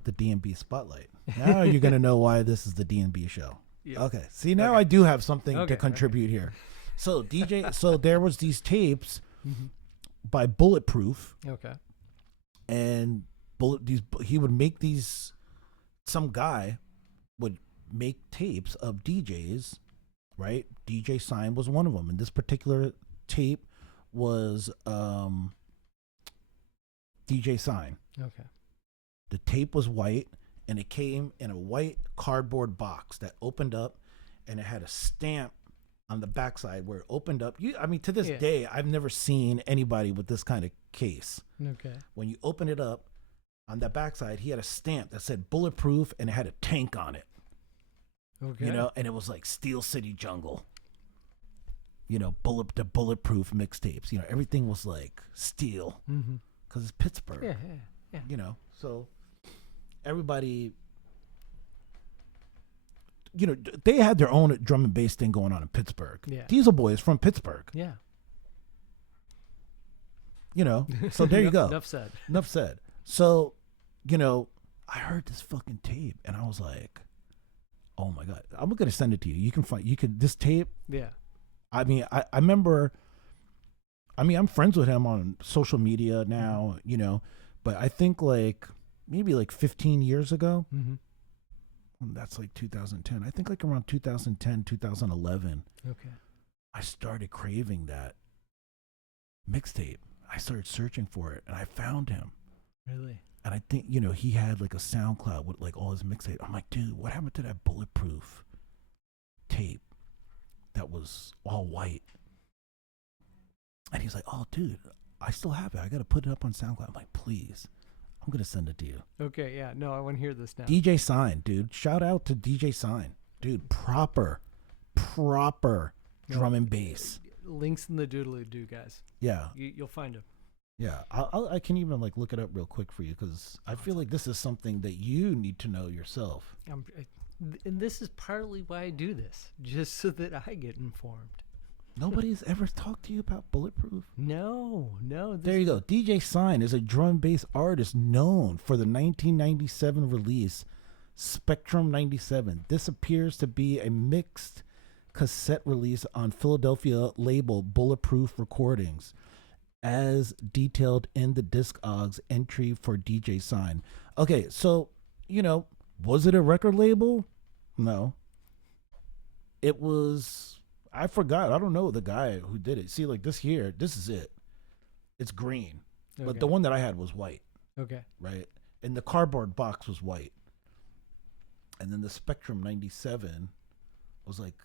the DnB Spotlight. Now you're going to know why this is the DnB show. Yep. Okay. See, now I do have something to contribute here. So so there was these tapes by Bulletproof. Okay. And he would make these, some guy would make tapes of DJs, right? DJ Sign was one of them. And this particular tape was DJ Sign. Okay. The tape was white, and it came in a white cardboard box that opened up, and it had a stamp on the backside where it opened up. To this day, I've never seen anybody with this kind of case. Okay. When you open it up, on the backside, he had a stamp that said Bulletproof, and it had a tank on it. Okay. You know, and it was like Steel City Jungle. You know, the Bulletproof mixtapes. You know, everything was like steel because it's Pittsburgh. Yeah. You know, so everybody, you know, they had their own drum and bass thing going on in Pittsburgh. Yeah. Diesel Boy is from Pittsburgh. Yeah. You know, so there you go. Enough said. So, you know, I heard this fucking tape and I was like, oh my God, I'm going to send it to you. This tape. Yeah. I mean, I remember, I'm friends with him on social media now, you know, but I think like maybe like 15 years ago, That's like 2010. I think like around 2010, 2011. Okay. I started craving that mixtape. I started searching for it, and I found him. Really? And I think, he had like a SoundCloud with like all his mixtape. I'm like, dude, what happened to that Bulletproof tape that was all white? And he's like, oh, dude, I still have it. I got to put it up on SoundCloud. I'm like, please, I'm going to send it to you. Okay, yeah. No, I want to hear this now. DJ Sign, dude. Shout out to DJ Sign. Dude, proper drum and bass. Links in the doodly-doo, guys. Yeah. You'll find him. Yeah. I can even like look it up real quick for you because I feel like this is something that you need to know yourself. And this is partly why I do this, just so that I get informed. Nobody's ever talked to you about Bulletproof? No. There you go. DJ Sign is a drum and bass artist known for the 1997 release Spectrum 97. This appears to be a mixed cassette release on Philadelphia label Bulletproof Recordings, as detailed in the Discogs entry for DJ Sign. Okay, so, was it a record label? No. It was... I forgot. I don't know the guy who did it. See, like this here, this is it. It's green. Okay. But the one that I had was white. Okay. Right? And the cardboard box was white. And then the Spectrum 97 was like,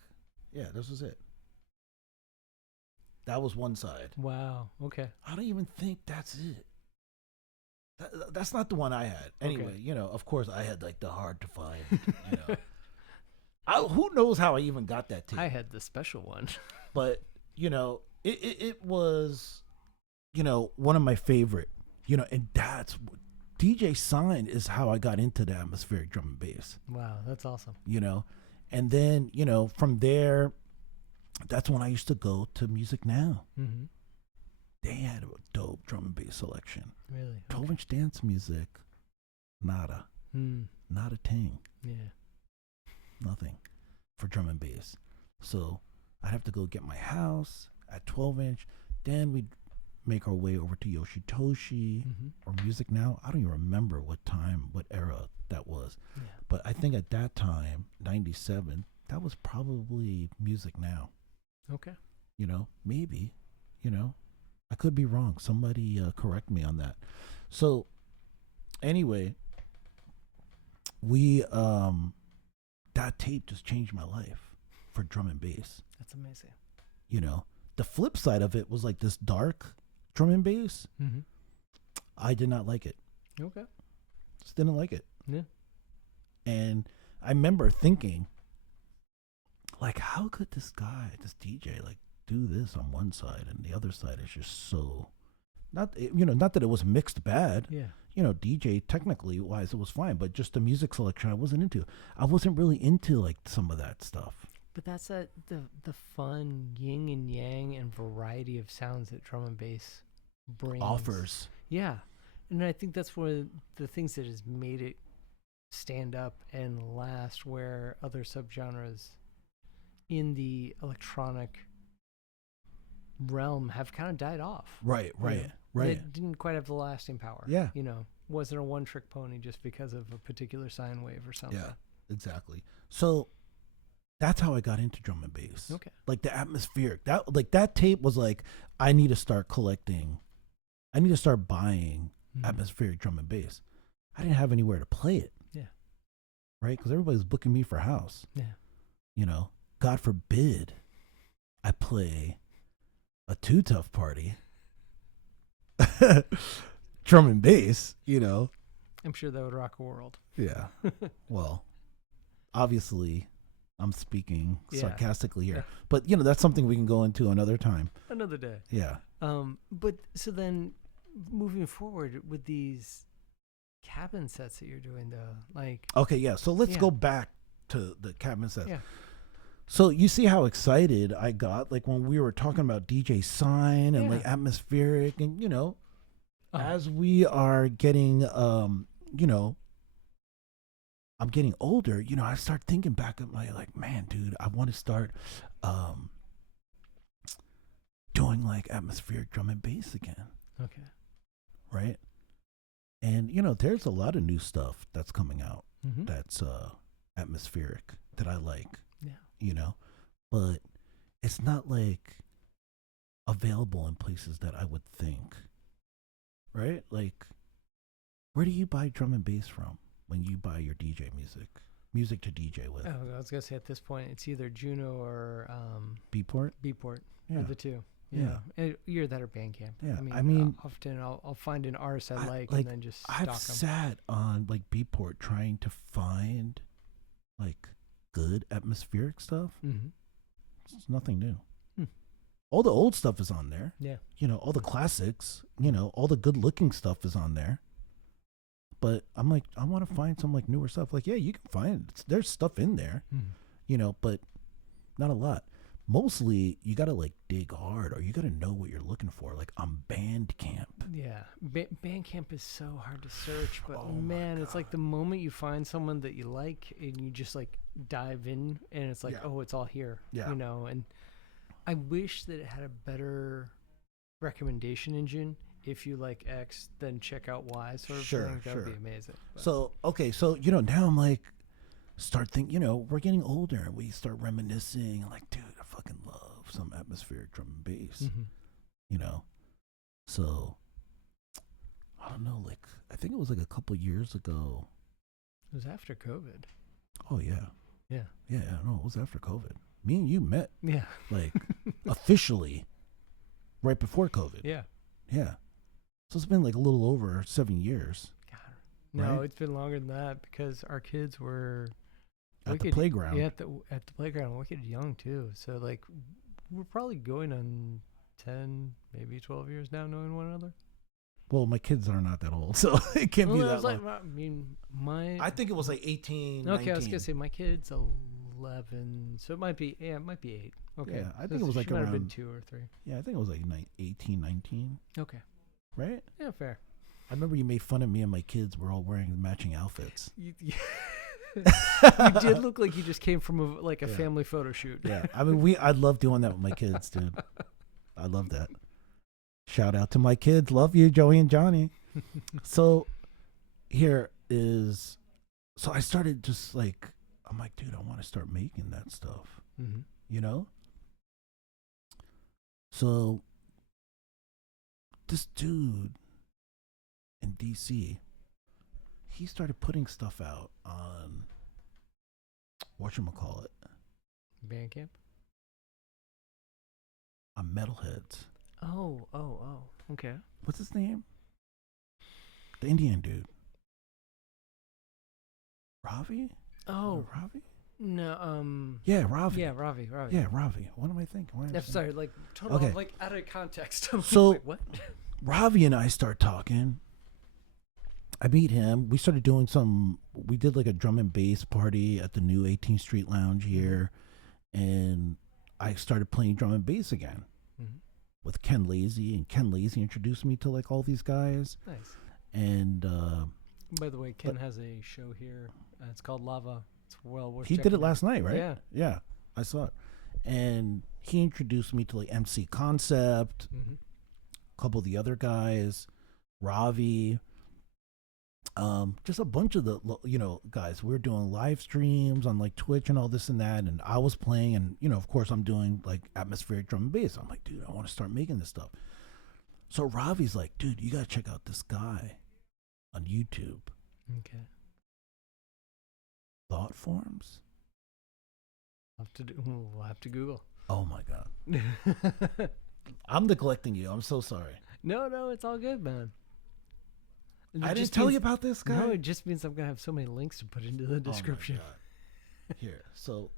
yeah, this was it. That was one side. Wow. Okay. I don't even think that's it. That's not the one I had. Anyway, okay. Of course I had like the hard to find, who knows how I even got that tape? I had the special one. But, it was, one of my favorite, and that's DJ Sign is how I got into the atmospheric drum and bass. Wow, that's awesome. And then, from there, that's when I used to go to Music Now. Mm-hmm. They had a dope drum and bass selection. Really? 12-inch dance music, nada. Not a ting. Yeah. Nothing for drum and bass. So I'd have to go get my house at 12-inch. Then we'd make our way over to Yoshitoshi or Music Now. I don't even remember what era that was. Yeah. But I think at that time, 97, that was probably Music Now. Okay. Maybe, I could be wrong. Somebody correct me on that. So anyway, that tape just changed my life for drum and bass. That's amazing. The flip side of it was like this dark drum and bass. Mm-hmm. I did not like it. Okay. Just didn't like it. Yeah. And I remember thinking, like, how could this DJ, like, do this on one side and the other side is just so, not that it was mixed bad. Yeah. DJ technically wise, it was fine, but just the music selection I wasn't into. I wasn't really into like some of that stuff. But that's the fun yin and yang and variety of sounds that drum and bass brings. Offers. Yeah. And I think that's one of the things that has made it stand up and last, where other subgenres in the electronic realm have kind of died off. Right. They didn't quite have the lasting power. Yeah. Wasn't a one-trick pony just because of a particular sine wave or something. Yeah, exactly. So that's how I got into drum and bass. Okay. Like the atmospheric, that tape was like, I need to start collecting. I need to start buying atmospheric drum and bass. I didn't have anywhere to play it. Yeah. Right? Because everybody's booking me for house. Yeah. God forbid I play a Too Tough party. Drum and bass, I'm sure that would rock a world. Yeah. Well, obviously, I'm speaking sarcastically here. Yeah. But, that's something we can go into another time. Another day. Yeah. But so then moving forward with these cabin sets that you're doing, though, like... Okay, yeah. So let's go back to the cabin sets. Yeah. So you see how excited I got, like when we were talking about DJ Sign and like atmospheric and, as we are getting, I'm getting older, I start thinking back at my, like, man, dude, I want to start doing like atmospheric drum and bass again. Okay. Right. And, there's a lot of new stuff that's coming out that's atmospheric that I like, Yeah. you know, but it's not like available in places that I would think, right? Like, where do you buy drum and bass from when you buy your DJ music to DJ with? Oh, I was gonna say at this point it's either Juno or Beatport? Beatport. Yeah. Or the two. Yeah. Either that or Bandcamp. Yeah. I mean often I'll find an artist I like and then just stock I've them. sat on like Beatport trying to find like good atmospheric stuff. Mm-hmm. It's nothing new. Hmm. All the old stuff is on there. Yeah. You know, all the classics, you know, all the good looking stuff is on there. But I'm like, I want to find some like newer stuff. Like, yeah, you can find there's stuff in there, you know, but not a lot. Mostly you got to like dig hard or you got to know what you're looking for. Like on Bandcamp. Yeah. Bandcamp is so hard to search, but Oh man, it's like the moment you find someone that you like and you just like dive in and it's like, Yeah. oh, it's all here. Yeah. You know, and I wish that it had a better recommendation engine. If you like X, then check out Y sort of thing. That would be amazing. But. So, okay. So, you know, now I'm like, start thinking, you know, we're getting older and we start reminiscing. I'm like, dude, I fucking love some atmospheric drum and bass, you know? So, I don't know, like, I think it was like a couple years ago. It was after COVID. Oh, yeah. Yeah. Yeah, no, it was after COVID. Me and you met, Yeah. like, officially right before COVID. Yeah. Yeah. So it's been like a little over 7 years. God. No, Right? it's been longer than that because our kids were At the playground. Yeah, at the playground, wicked young too. So like, we're probably going on 10, maybe 12 years now, knowing one another. Well, my kids are not that old, so it can't be that long. I mean, I think it was like 18, Okay, 19. I was gonna say my kid's 11, so it might be 8. Okay, Yeah, I think it was like she might have been around 2 or 3. Yeah, I think it was like 18, 19. Okay, Right? yeah, fair. I remember you made fun of me and my kids were all wearing matching outfits. You did look like you just came from a Yeah. family photo shoot. Yeah, I mean, I love doing that with my kids, dude. I love that. Shout out to my kids. Love you, Joey and Johnny. So I started just like, I'm like, dude, I want to start making that stuff, you know? So this dude in DC, he started putting stuff out on whatchamacallit, Bandcamp. on Metalheads. Oh. Okay. What's his name? The Indian dude. Ravi? Oh, Ravi? no. Yeah, Ravi. Yeah, Ravi. Yeah, Ravi. What am I thinking? I'm sorry, like total, Okay. like out of context. I'm So- like, what? Ravi and I start talking. I meet him. We started doing we did like a drum and bass party at the new 18th Street Lounge here. And I started playing drum and bass again with Ken Lazy. And Ken Lazy introduced me to like all these guys. Nice. And By the way, Ken has a show here. It's called Lava. It's well worth. he did checking it last night, right? Yeah. Yeah, I saw it. And he introduced me to like MC Concept, a couple of the other guys, Ravi, just a bunch of the guys. We were doing live streams on like Twitch and all this and that, and I was playing, and of course I'm doing like atmospheric drum and bass. I'm like, dude, I want to start making this stuff. So Ravi's like, dude, you gotta check out this guy on YouTube. Okay. Thought Forms. We'll have to Google. Oh my god. I'm neglecting you. I'm so sorry. No, it's all good, man. I didn't tell you about this guy. No, it just means I'm gonna have so many links to put into the description. Oh my God. Here, so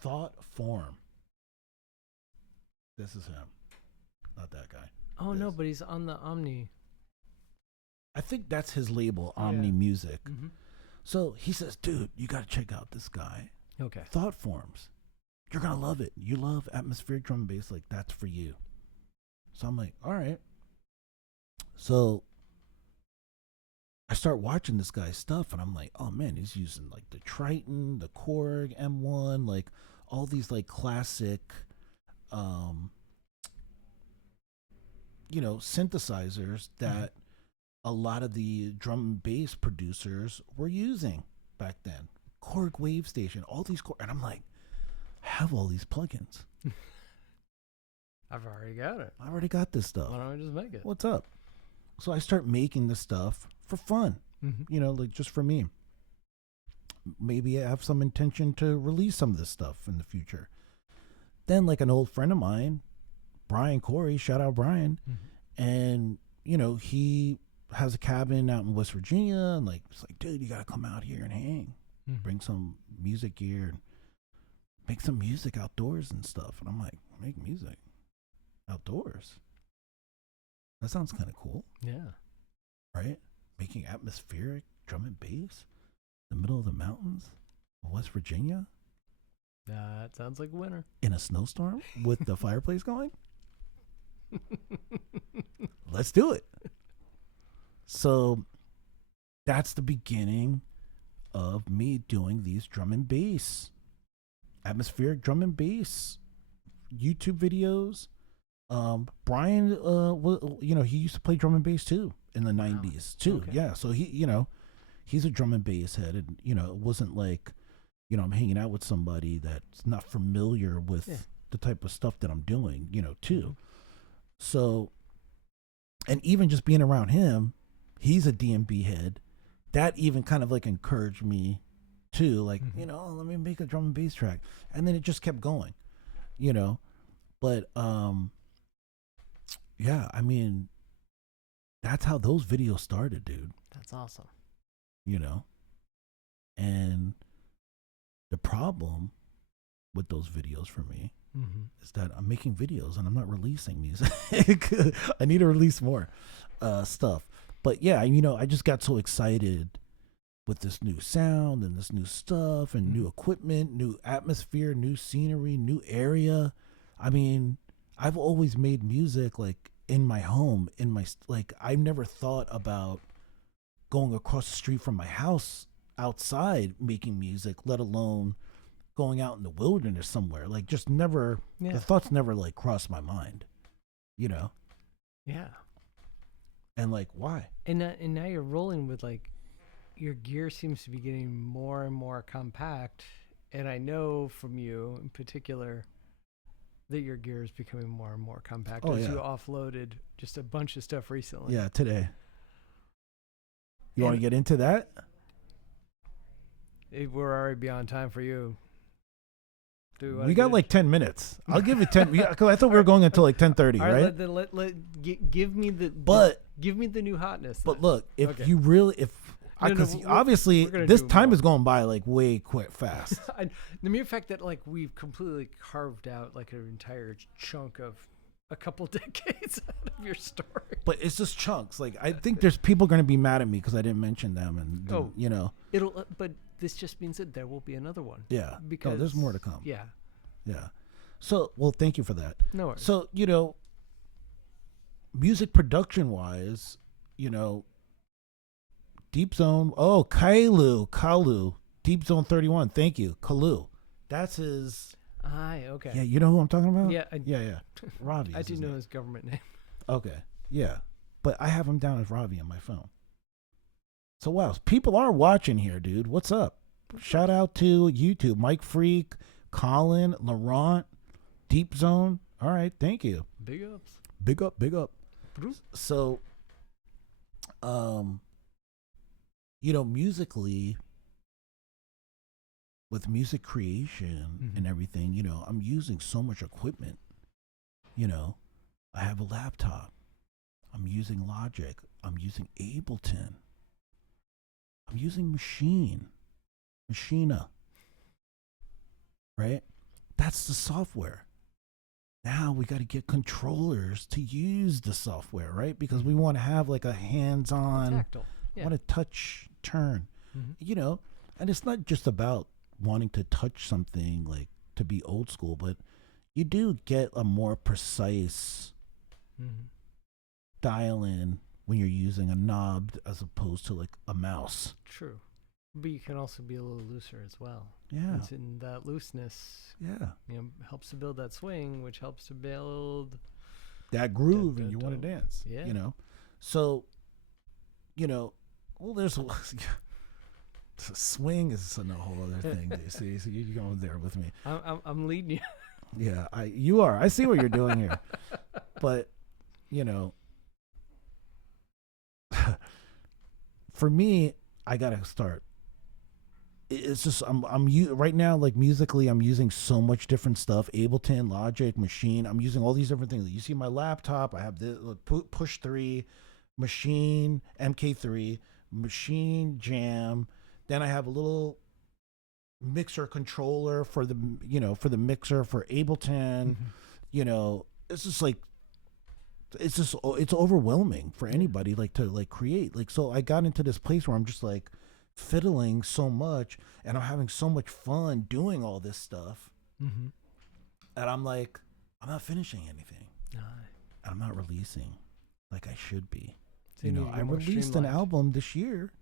Thought Form. This is him, not that guy. Oh no, but he's on the Omni. I think that's his label, Omni Music. Mm-hmm. So he says, dude, you got to check out this guy. Okay. Thought Forms. You're going to love it. You love atmospheric drum and bass. Like, that's for you. So I'm like, all right. So I start watching this guy's stuff, and I'm like, oh, man, he's using, like, the Triton, the Korg, M1, like, all these, like, classic, synthesizers that a lot of the drum and bass producers were using back then. Korg Wave Station, all these and I'm like, I have all these plugins. I've already got it. I already got this stuff. Why don't I just make it? What's up? So I start making this stuff for fun, like just for me. Maybe I have some intention to release some of this stuff in the future. Then, like an old friend of mine, Brian Corey, shout out Brian, and he has a cabin out in West Virginia, and like it's like, dude, you gotta come out here and hang, bring some music gear, and make some music outdoors and stuff. And I'm like, make music outdoors? That sounds kind of cool. Yeah. Right? Making atmospheric drum and bass in the middle of the mountains of West Virginia. That sounds like winter. In a snowstorm with the fireplace going? Let's do it. So that's the beginning of me doing these drum and bass, atmospheric drum and bass YouTube videos. Brian, he used to play drum and bass too in the 90s too. Okay. Yeah. So he's a drum and bass head, and, it wasn't like, I'm hanging out with somebody that's not familiar with the type of stuff that I'm doing, too. So, and even just being around him, he's a DnB head. That even kind of like encouraged me too, like, let me make a drum and bass track. And then it just kept going, but, yeah, I mean, that's how those videos started, dude. That's awesome. And the problem with those videos for me is that I'm making videos and I'm not releasing music. I need to release more stuff. But yeah, I just got so excited with this new sound and this new stuff and new equipment, new atmosphere, new scenery, new area. I mean, I've always made music like in my home, I never thought about going across the street from my house outside making music, let alone going out in the wilderness somewhere. Like, just never, the thoughts never like crossed my mind, Yeah. And like, why? And now you're rolling with like, your gear seems to be getting more and more compact. And I know from you in particular that your gear is becoming more and more compact as you offloaded just a bunch of stuff recently. Yeah, today. You want to get into that? We're already beyond time for you. We got like 10 minutes. I'll give it 10. Because I thought we were going until like 10:30, right? Then give me the give me the new hotness. But look, if you really, because obviously this time is going by like way quick fast. The mere fact that like we've completely carved out like an entire chunk of a couple decades out of your story. But it's just chunks. Like, I think there's people going to be mad at me because I didn't mention them, and it'll. But this just means that there will be another one. Yeah, because there's more to come. Yeah. So, well, thank you for that. No worries. So, music production wise, Deep Zone. Oh, Kalu, Deep Zone 31. Thank you, Kalu. That's his. Aye, okay. Yeah, you know who I'm talking about? Yeah. Yeah. Ravi. I do know his government name. Okay, yeah. But I have him down as Ravi on my phone. So, wow, people are watching here, dude. What's up? Shout out to YouTube. Mike Freak, Colin, Laurent, Deep Zone. All right, thank you. Big ups. Big up. So, musically, with music creation and everything, I'm using so much equipment. I have a laptop. I'm using Logic. I'm using Ableton. I'm using Machina. Right? That's the software. Now we got to get controllers to use the software, right? Because we want to have like a hands-on, tactile. Yeah. Want to touch, turn, and it's not just about wanting to touch something like to be old school, but you do get a more precise dial in when you're using a knob as opposed to like a mouse. True. But you can also be a little looser as well. Yeah. It's in that looseness. Yeah. Helps to build that swing, which helps to build that groove, and you want to dance. Yeah. So well, there's swing is a whole other thing. See, so you're going there with me. I'm leading you. Yeah, you are. I see what you're doing here, but for me, I gotta start. It's just right now, like musically, I'm using so much different stuff: Ableton, Logic, Machine. I'm using all these different things. You see my laptop. I have this Push 3, Machine, MK3, Machine, Jam. Then I have a little mixer controller for the mixer for Ableton. It's just like it's overwhelming for anybody like to like create. Like, so I got into this place where I'm just like fiddling so much and I'm having so much fun doing all this stuff. And I'm like, I'm not finishing anything. I'm not releasing like I should be. So I released an album this year.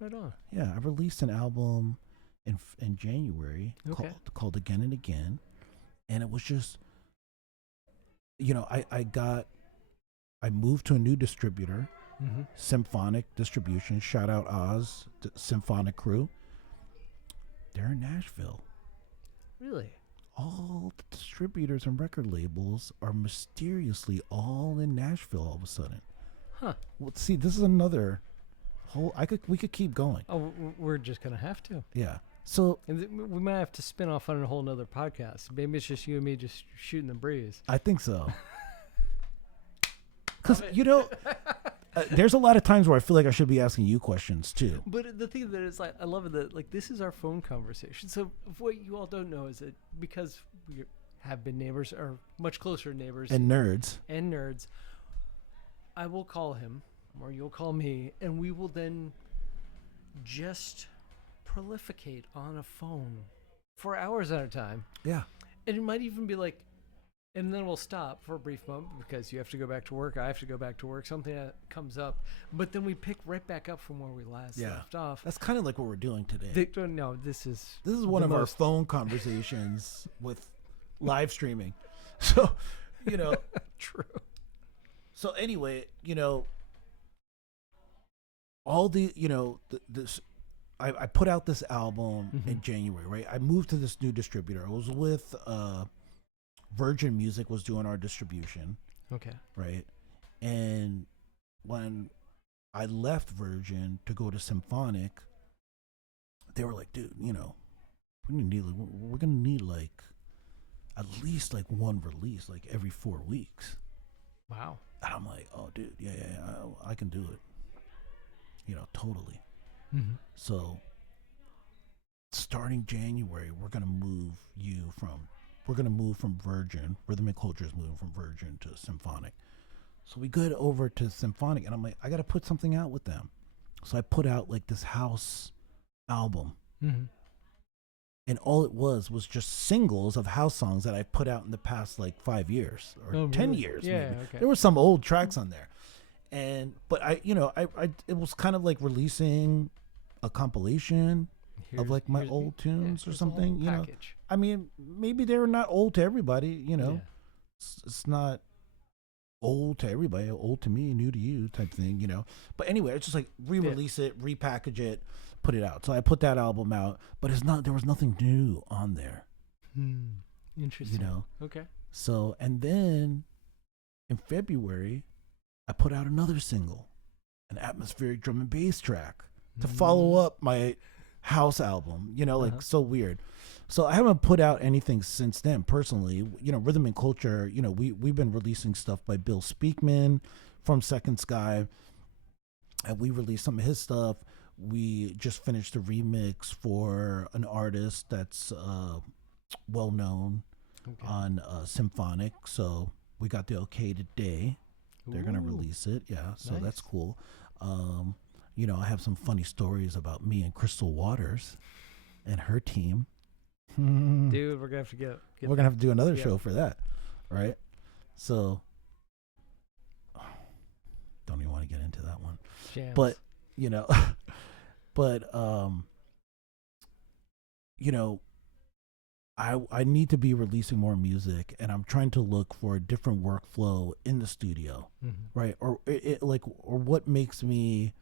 Right on. Yeah, I released an album in January called Again and Again, and it was just, I moved to a new distributor, Symphonic Distribution. Shout out Oz, the Symphonic crew. They're in Nashville. Really? All the distributors and record labels are mysteriously all in Nashville all of a sudden. Huh. Well, see, this is another whole. We could keep going. Oh, we're just gonna have to. Yeah. So we might have to spin off on a whole nother podcast. Maybe it's just you and me just shooting the breeze. I think so. Because there's a lot of times where I feel like I should be asking you questions too. But the thing that is, like, I love it that, like, this is our phone conversation. So what you all don't know is that because we have been neighbors, or much closer neighbors and nerds, I will call him or you'll call me, and we will then just prolificate on a phone for hours at a time. Yeah. And it might even be like, and then we'll stop for a brief moment because you have to go back to work. I have to go back to work. Something that comes up. But then we pick right back up from where we last left off. That's kind of like what we're doing today. No, this is one of our phone conversations with live streaming. So, True. So anyway, all the, this, I put out this album in January, right? I moved to this new distributor. I was with, Virgin Music was doing our distribution. Okay. Right. And when I left Virgin to go to Symphonic, they were like, dude, we're gonna need like at least like one release like every 4 weeks. Wow. And I'm like, oh dude, yeah, I can do it. Totally. So starting January, we're gonna move from Virgin. Rhythm and Culture is moving from Virgin to Symphonic. So we go over to Symphonic, and I'm like, I got to put something out with them. So I put out like this house album. And all it was just singles of house songs that I put out in the past like 5 years or 10 years. Yeah, maybe. okay. There were some old tracks on there. But I it was kind of like releasing a compilation of like my old tunes or something, I mean, maybe they're not old to everybody, It's not old to everybody, old to me, new to you type thing, But anyway, it's just like re-release it, repackage it, put it out. So I put that album out, but there was nothing new on there. Interesting. Okay. So, and then in February, I put out another single, an atmospheric drum and bass track to follow up my house album, so weird. So I haven't put out anything since then personally. Rhythm and Culture, we've been releasing stuff by Bill Speakman from Second Sky, and we released some of his stuff. We just finished a remix for an artist that's well known on Symphonic, so we got the okay today. They're gonna release it, so nice. That's cool. I have some funny stories about me and Crystal Waters and her team. Dude, we're gonna have to get we're gonna have to do another show for that, right? So, don't even want to get into that one. Jams. But I need to be releasing more music, and I'm trying to look for a different workflow in the studio, right? Or or what makes me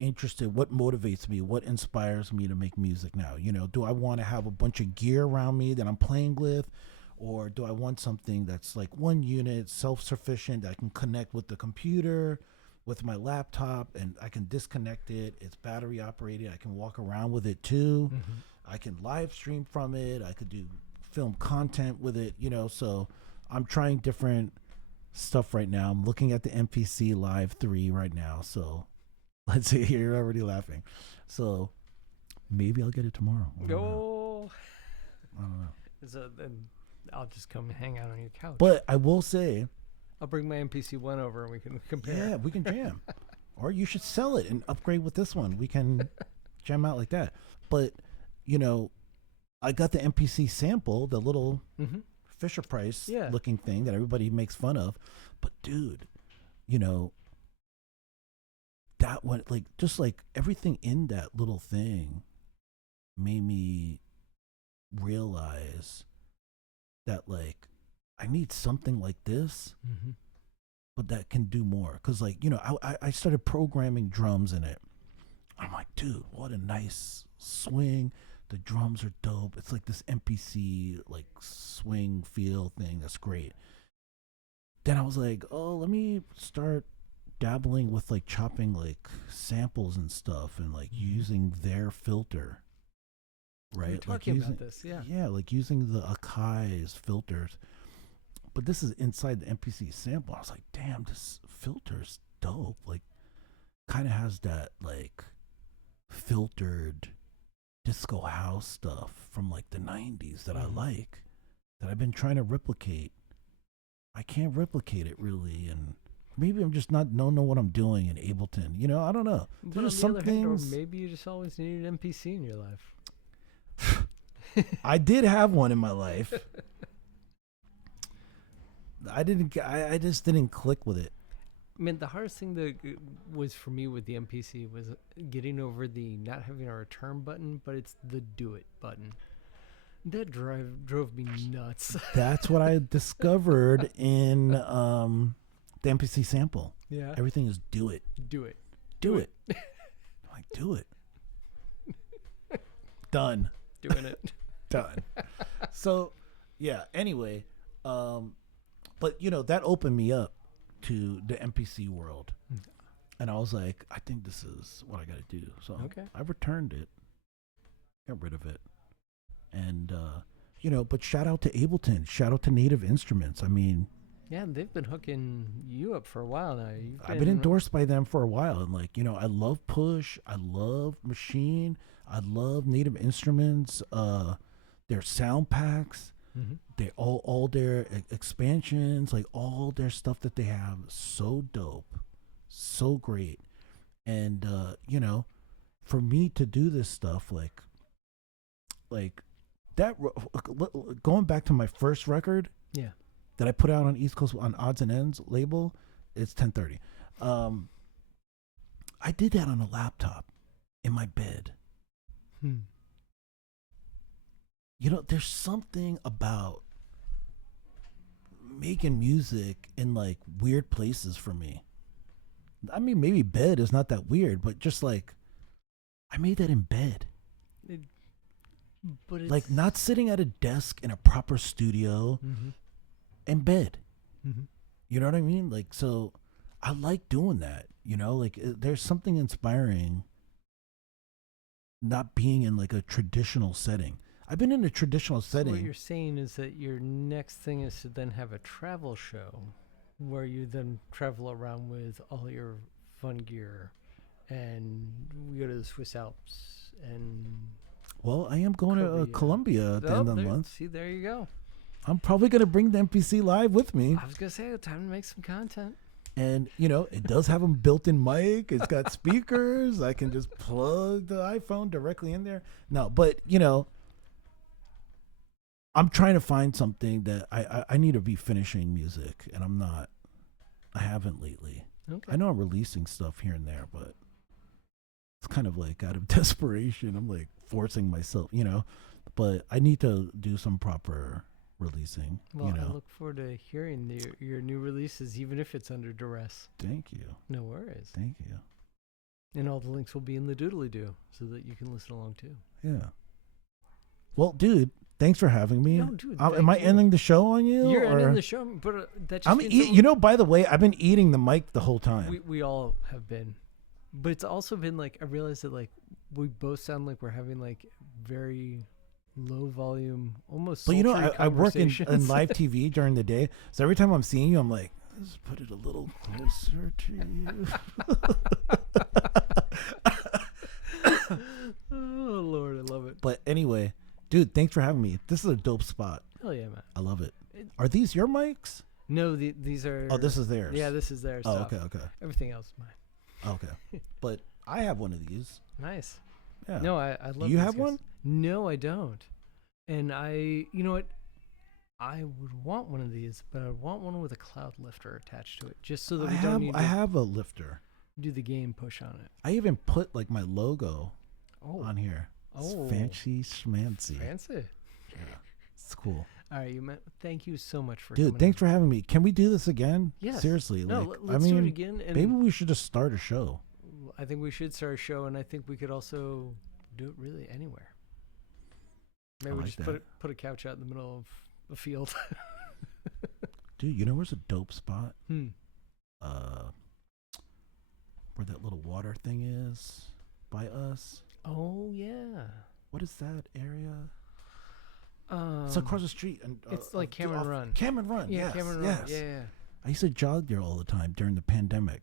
interested, what motivates me, what inspires me to make music now. Do I want to have a bunch of gear around me that I'm playing with, or do I want something that's like one unit, self-sufficient, that I can connect with the computer, with my laptop, and I can disconnect it. It's battery operated. I can walk around with it too. I can live stream from it. I could do film content with it, so I'm trying different stuff right now. I'm looking at the MPC Live 3 right now, so let's see. You're already laughing. So maybe I'll get it tomorrow. I don't know. So then I'll just come and hang out on your couch. But I will say, I'll bring my MPC 1 over and we can compare. Yeah, we can jam. Or you should sell it and upgrade with this one. We can jam out like that. But, I got the MPC sample, the little Fisher Price looking thing that everybody makes fun of. But, dude, that one, like, just like everything in that little thing made me realize that, like, I need something like this, but that can do more. Because, like, I started programming drums in it. I'm like, dude, what a nice swing. The drums are dope. It's like this MPC, like, swing feel thing. That's great. Then I was like, oh, let me start dabbling with, like, chopping, like, samples and stuff and, like, using their filter. Right? We're talking about this, yeah. Yeah, like using the Akai's filters. But this is inside the MPC sample. I was like, damn, this filter's dope. Like, kind of has that, like, filtered disco house stuff from, like, the 90s that I like, that I've been trying to replicate. I can't replicate it, really, and maybe I'm just don't know what I'm doing in Ableton. I don't know. There's some things. Or maybe you just always needed an MPC in your life. I did have one in my life. I just didn't click with it. I mean, the hardest thing that was for me with the MPC was getting over the not having a return button, but it's the do it button. That drove me nuts. That's what I discovered in the MPC sample. Yeah. Everything is do it. Do it. Do it. I'm like, do it. Done. Doing it. Done. So, yeah, anyway, but, that opened me up to the MPC world. And I was like, I think this is what I got to do. So I returned it, got rid of it. And, but shout out to Ableton. Shout out to Native Instruments. I mean, yeah, they've been hooking you up for a while now. I've been endorsed by them for a while. And, like, I love Push. I love Machine. I love Native Instruments. Their sound packs. They all their expansions, like all their stuff that they have, so dope, so great. And for me to do this stuff, like that, going back to my first record, that I put out on East Coast on Odds and Ends label, it's 10:30. I did that on a laptop in my bed. There's something about making music in, like, weird places for me. I mean, maybe bed is not that weird, but just, like, I made that in bed. But it's like, not sitting at a desk in a proper studio, in bed. You know what I mean? Like, so I like doing that, like, there's something inspiring not being in, like, a traditional setting. I've been in a traditional setting. So what you're saying is that your next thing is to then have a travel show where you then travel around with all your fun gear and we go to the Swiss Alps and... Well, I am going to Colombia at the end of the month. See, there you go. I'm probably going to bring the MPC Live with me. I was going to say, time to make some content. And, it does have a built-in mic. It's got speakers. I can just plug the iPhone directly in there. No, but, I'm trying to find something that I need to be finishing music, and I'm not. I haven't lately. Okay. I know I'm releasing stuff here and there, but it's kind of like out of desperation. I'm like forcing myself, but I need to do some proper releasing. Well, I look forward to hearing your new releases, even if it's under duress. Thank you. No worries. Thank you. And all the links will be in the doodly-doo so that you can listen along too. Yeah. Well, dude, thanks for having me. No, dude, am I ending the show on you? You're or? ending the show, but that just you know, by the way, I've been eating the mic the whole time. We all have been. But it's also been like, I realized that like we both sound like we're having like very low volume, almost But you know, I work in live TV during the day. So every time I'm seeing you, I'm like, let's put it a little closer to you. Oh, Lord, I love it. But anyway, dude, thanks for having me. This is a dope spot. Hell yeah, man. I love it. Are these your mics? No, these are... Oh, this is theirs. Yeah, this is theirs. Oh, okay. Everything else is mine. Okay. But I have one of these. Nice. Yeah. No, I love Do you have guys. one? No, I don't. And you know what? I would want one of these, but I want one with a cloud lifter attached to it, just so that we don't need I have a lifter. do the game push on it. I even put like my logo on here. It's Oh. fancy schmancy. Fancy. Yeah. It's cool. All right, thank you so much for Dude, coming thanks for having me. Can we do this again? Yes. Seriously. No, like, let's do it again. And maybe we should just start a show. I think we should start a show, and I think we could also do it really anywhere. Maybe we like just put a couch out in the middle of a field. Dude, you know where's a dope spot? Hmm. Where that little water thing is by us. Oh yeah. What is that area? It's across the street. And it's like Cameron Run. Cameron Run. Yeah, Yes, Cameron yes. Run. Yeah. I used to jog there all the time during the pandemic.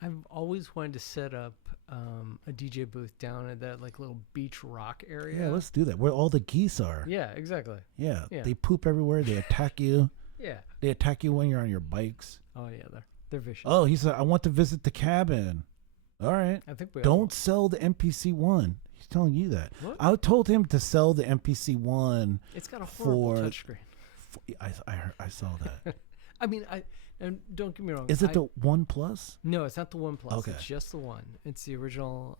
I've always wanted to set up a DJ booth down at that like little beach rock area. Yeah, let's do that. Where all the geese are. Yeah, exactly. Yeah, Yeah. they poop everywhere. They attack you. Yeah. They attack you when you're on your bikes. Oh yeah, they're vicious. Oh, he said, I want to visit the cabin. All right. I think we Don't sell the MPC one. He's telling you that. What? I told him to sell the MPC one. It's got a horrible touchscreen. I saw that. I mean, and don't get me wrong. Is it the One Plus? No, it's not the One Plus. Okay. It's just the one. It's the original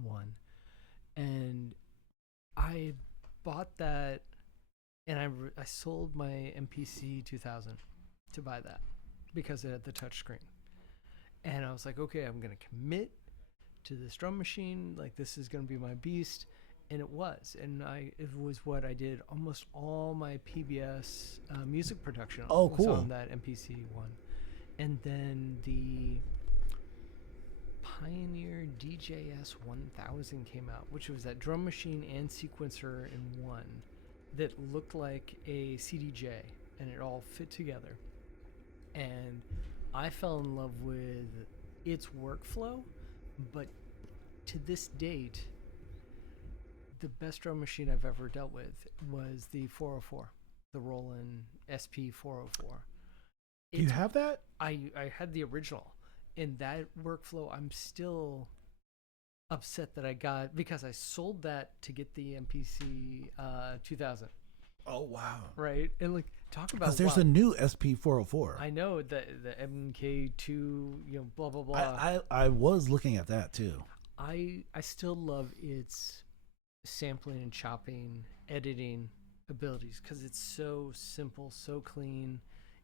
one. And I bought that, and I sold my MPC 2000 to buy that because it had the touchscreen. And I was like, okay, I'm gonna commit to this drum machine. Like, this is gonna be my beast. And it was. And it was what I did. Almost all my PBS music production was on that MPC one. And then the Pioneer DJS 1000 came out, which was that drum machine and sequencer in one that looked like a CDJ, and it all fit together. And I fell in love with its workflow, but to this date, the best drum machine I've ever dealt with was the 404, the Roland SP 404. You have that? I had the original, and that workflow, I'm still upset that I got, because I sold that to get the MPC 2000. Oh, wow. Right? And like, talk about, because there's a new SP 404. I know, the MK2, blah blah blah. I was looking at that too. I still love its sampling and chopping, editing abilities, because it's so simple, so clean.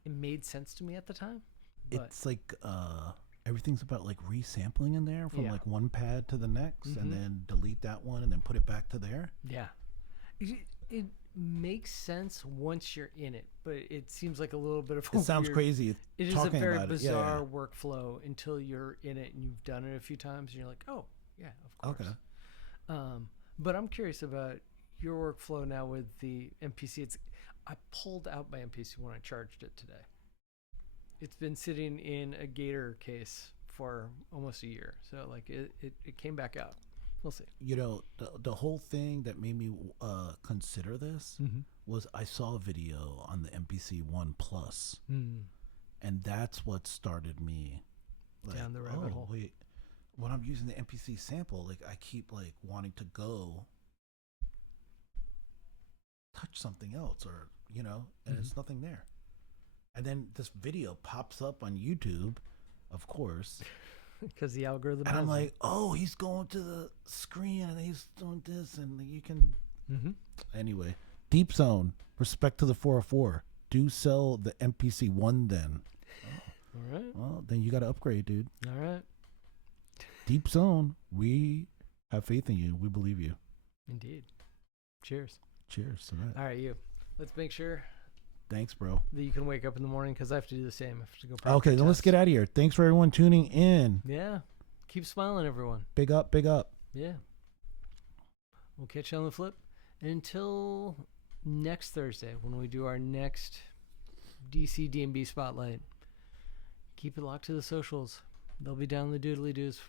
It made sense to me at the time. It's like everything's about like resampling in there from like one pad to the next, and then delete that one and then put it back to there. Yeah, it makes sense once you're in it, but it seems like a little bit of a it sounds crazy. It is a very bizarre workflow until you're in it and you've done it a few times and you're like, oh yeah, of course. Okay. But I'm curious about your workflow now with the MPC. I pulled out my MPC when I charged it today. It's been sitting in a Gator case for almost a year, so like it came back out. We'll see. The whole thing that made me consider this was I saw a video on the MPC One Plus, and that's what started me down the rabbit hole. Wait, when I'm using the MPC sample, like I keep like wanting to go touch something else, or and it's nothing there. And then this video pops up on YouTube, of course. Because the algorithm. And I'm like, oh, he's going to the screen and he's doing this, and you can. Anyway, Deep Zone, respect to the 404. Do sell the MPC one then. All right. Well, then you got to upgrade, dude. All right. Deep Zone, we have faith in you. We believe you. Indeed. Cheers. Cheers to that. All right, you. Let's make sure Thanks, bro. that you can wake up in the morning because I have to do the same. I have to go. Okay, then let's get out of here. Thanks for everyone tuning in. Yeah. Keep smiling, everyone. Big up, big up. Yeah. We'll catch you on the flip. Until next Thursday when we do our next DC DnB Spotlight. Keep it locked to the socials. They'll be down the doodly doos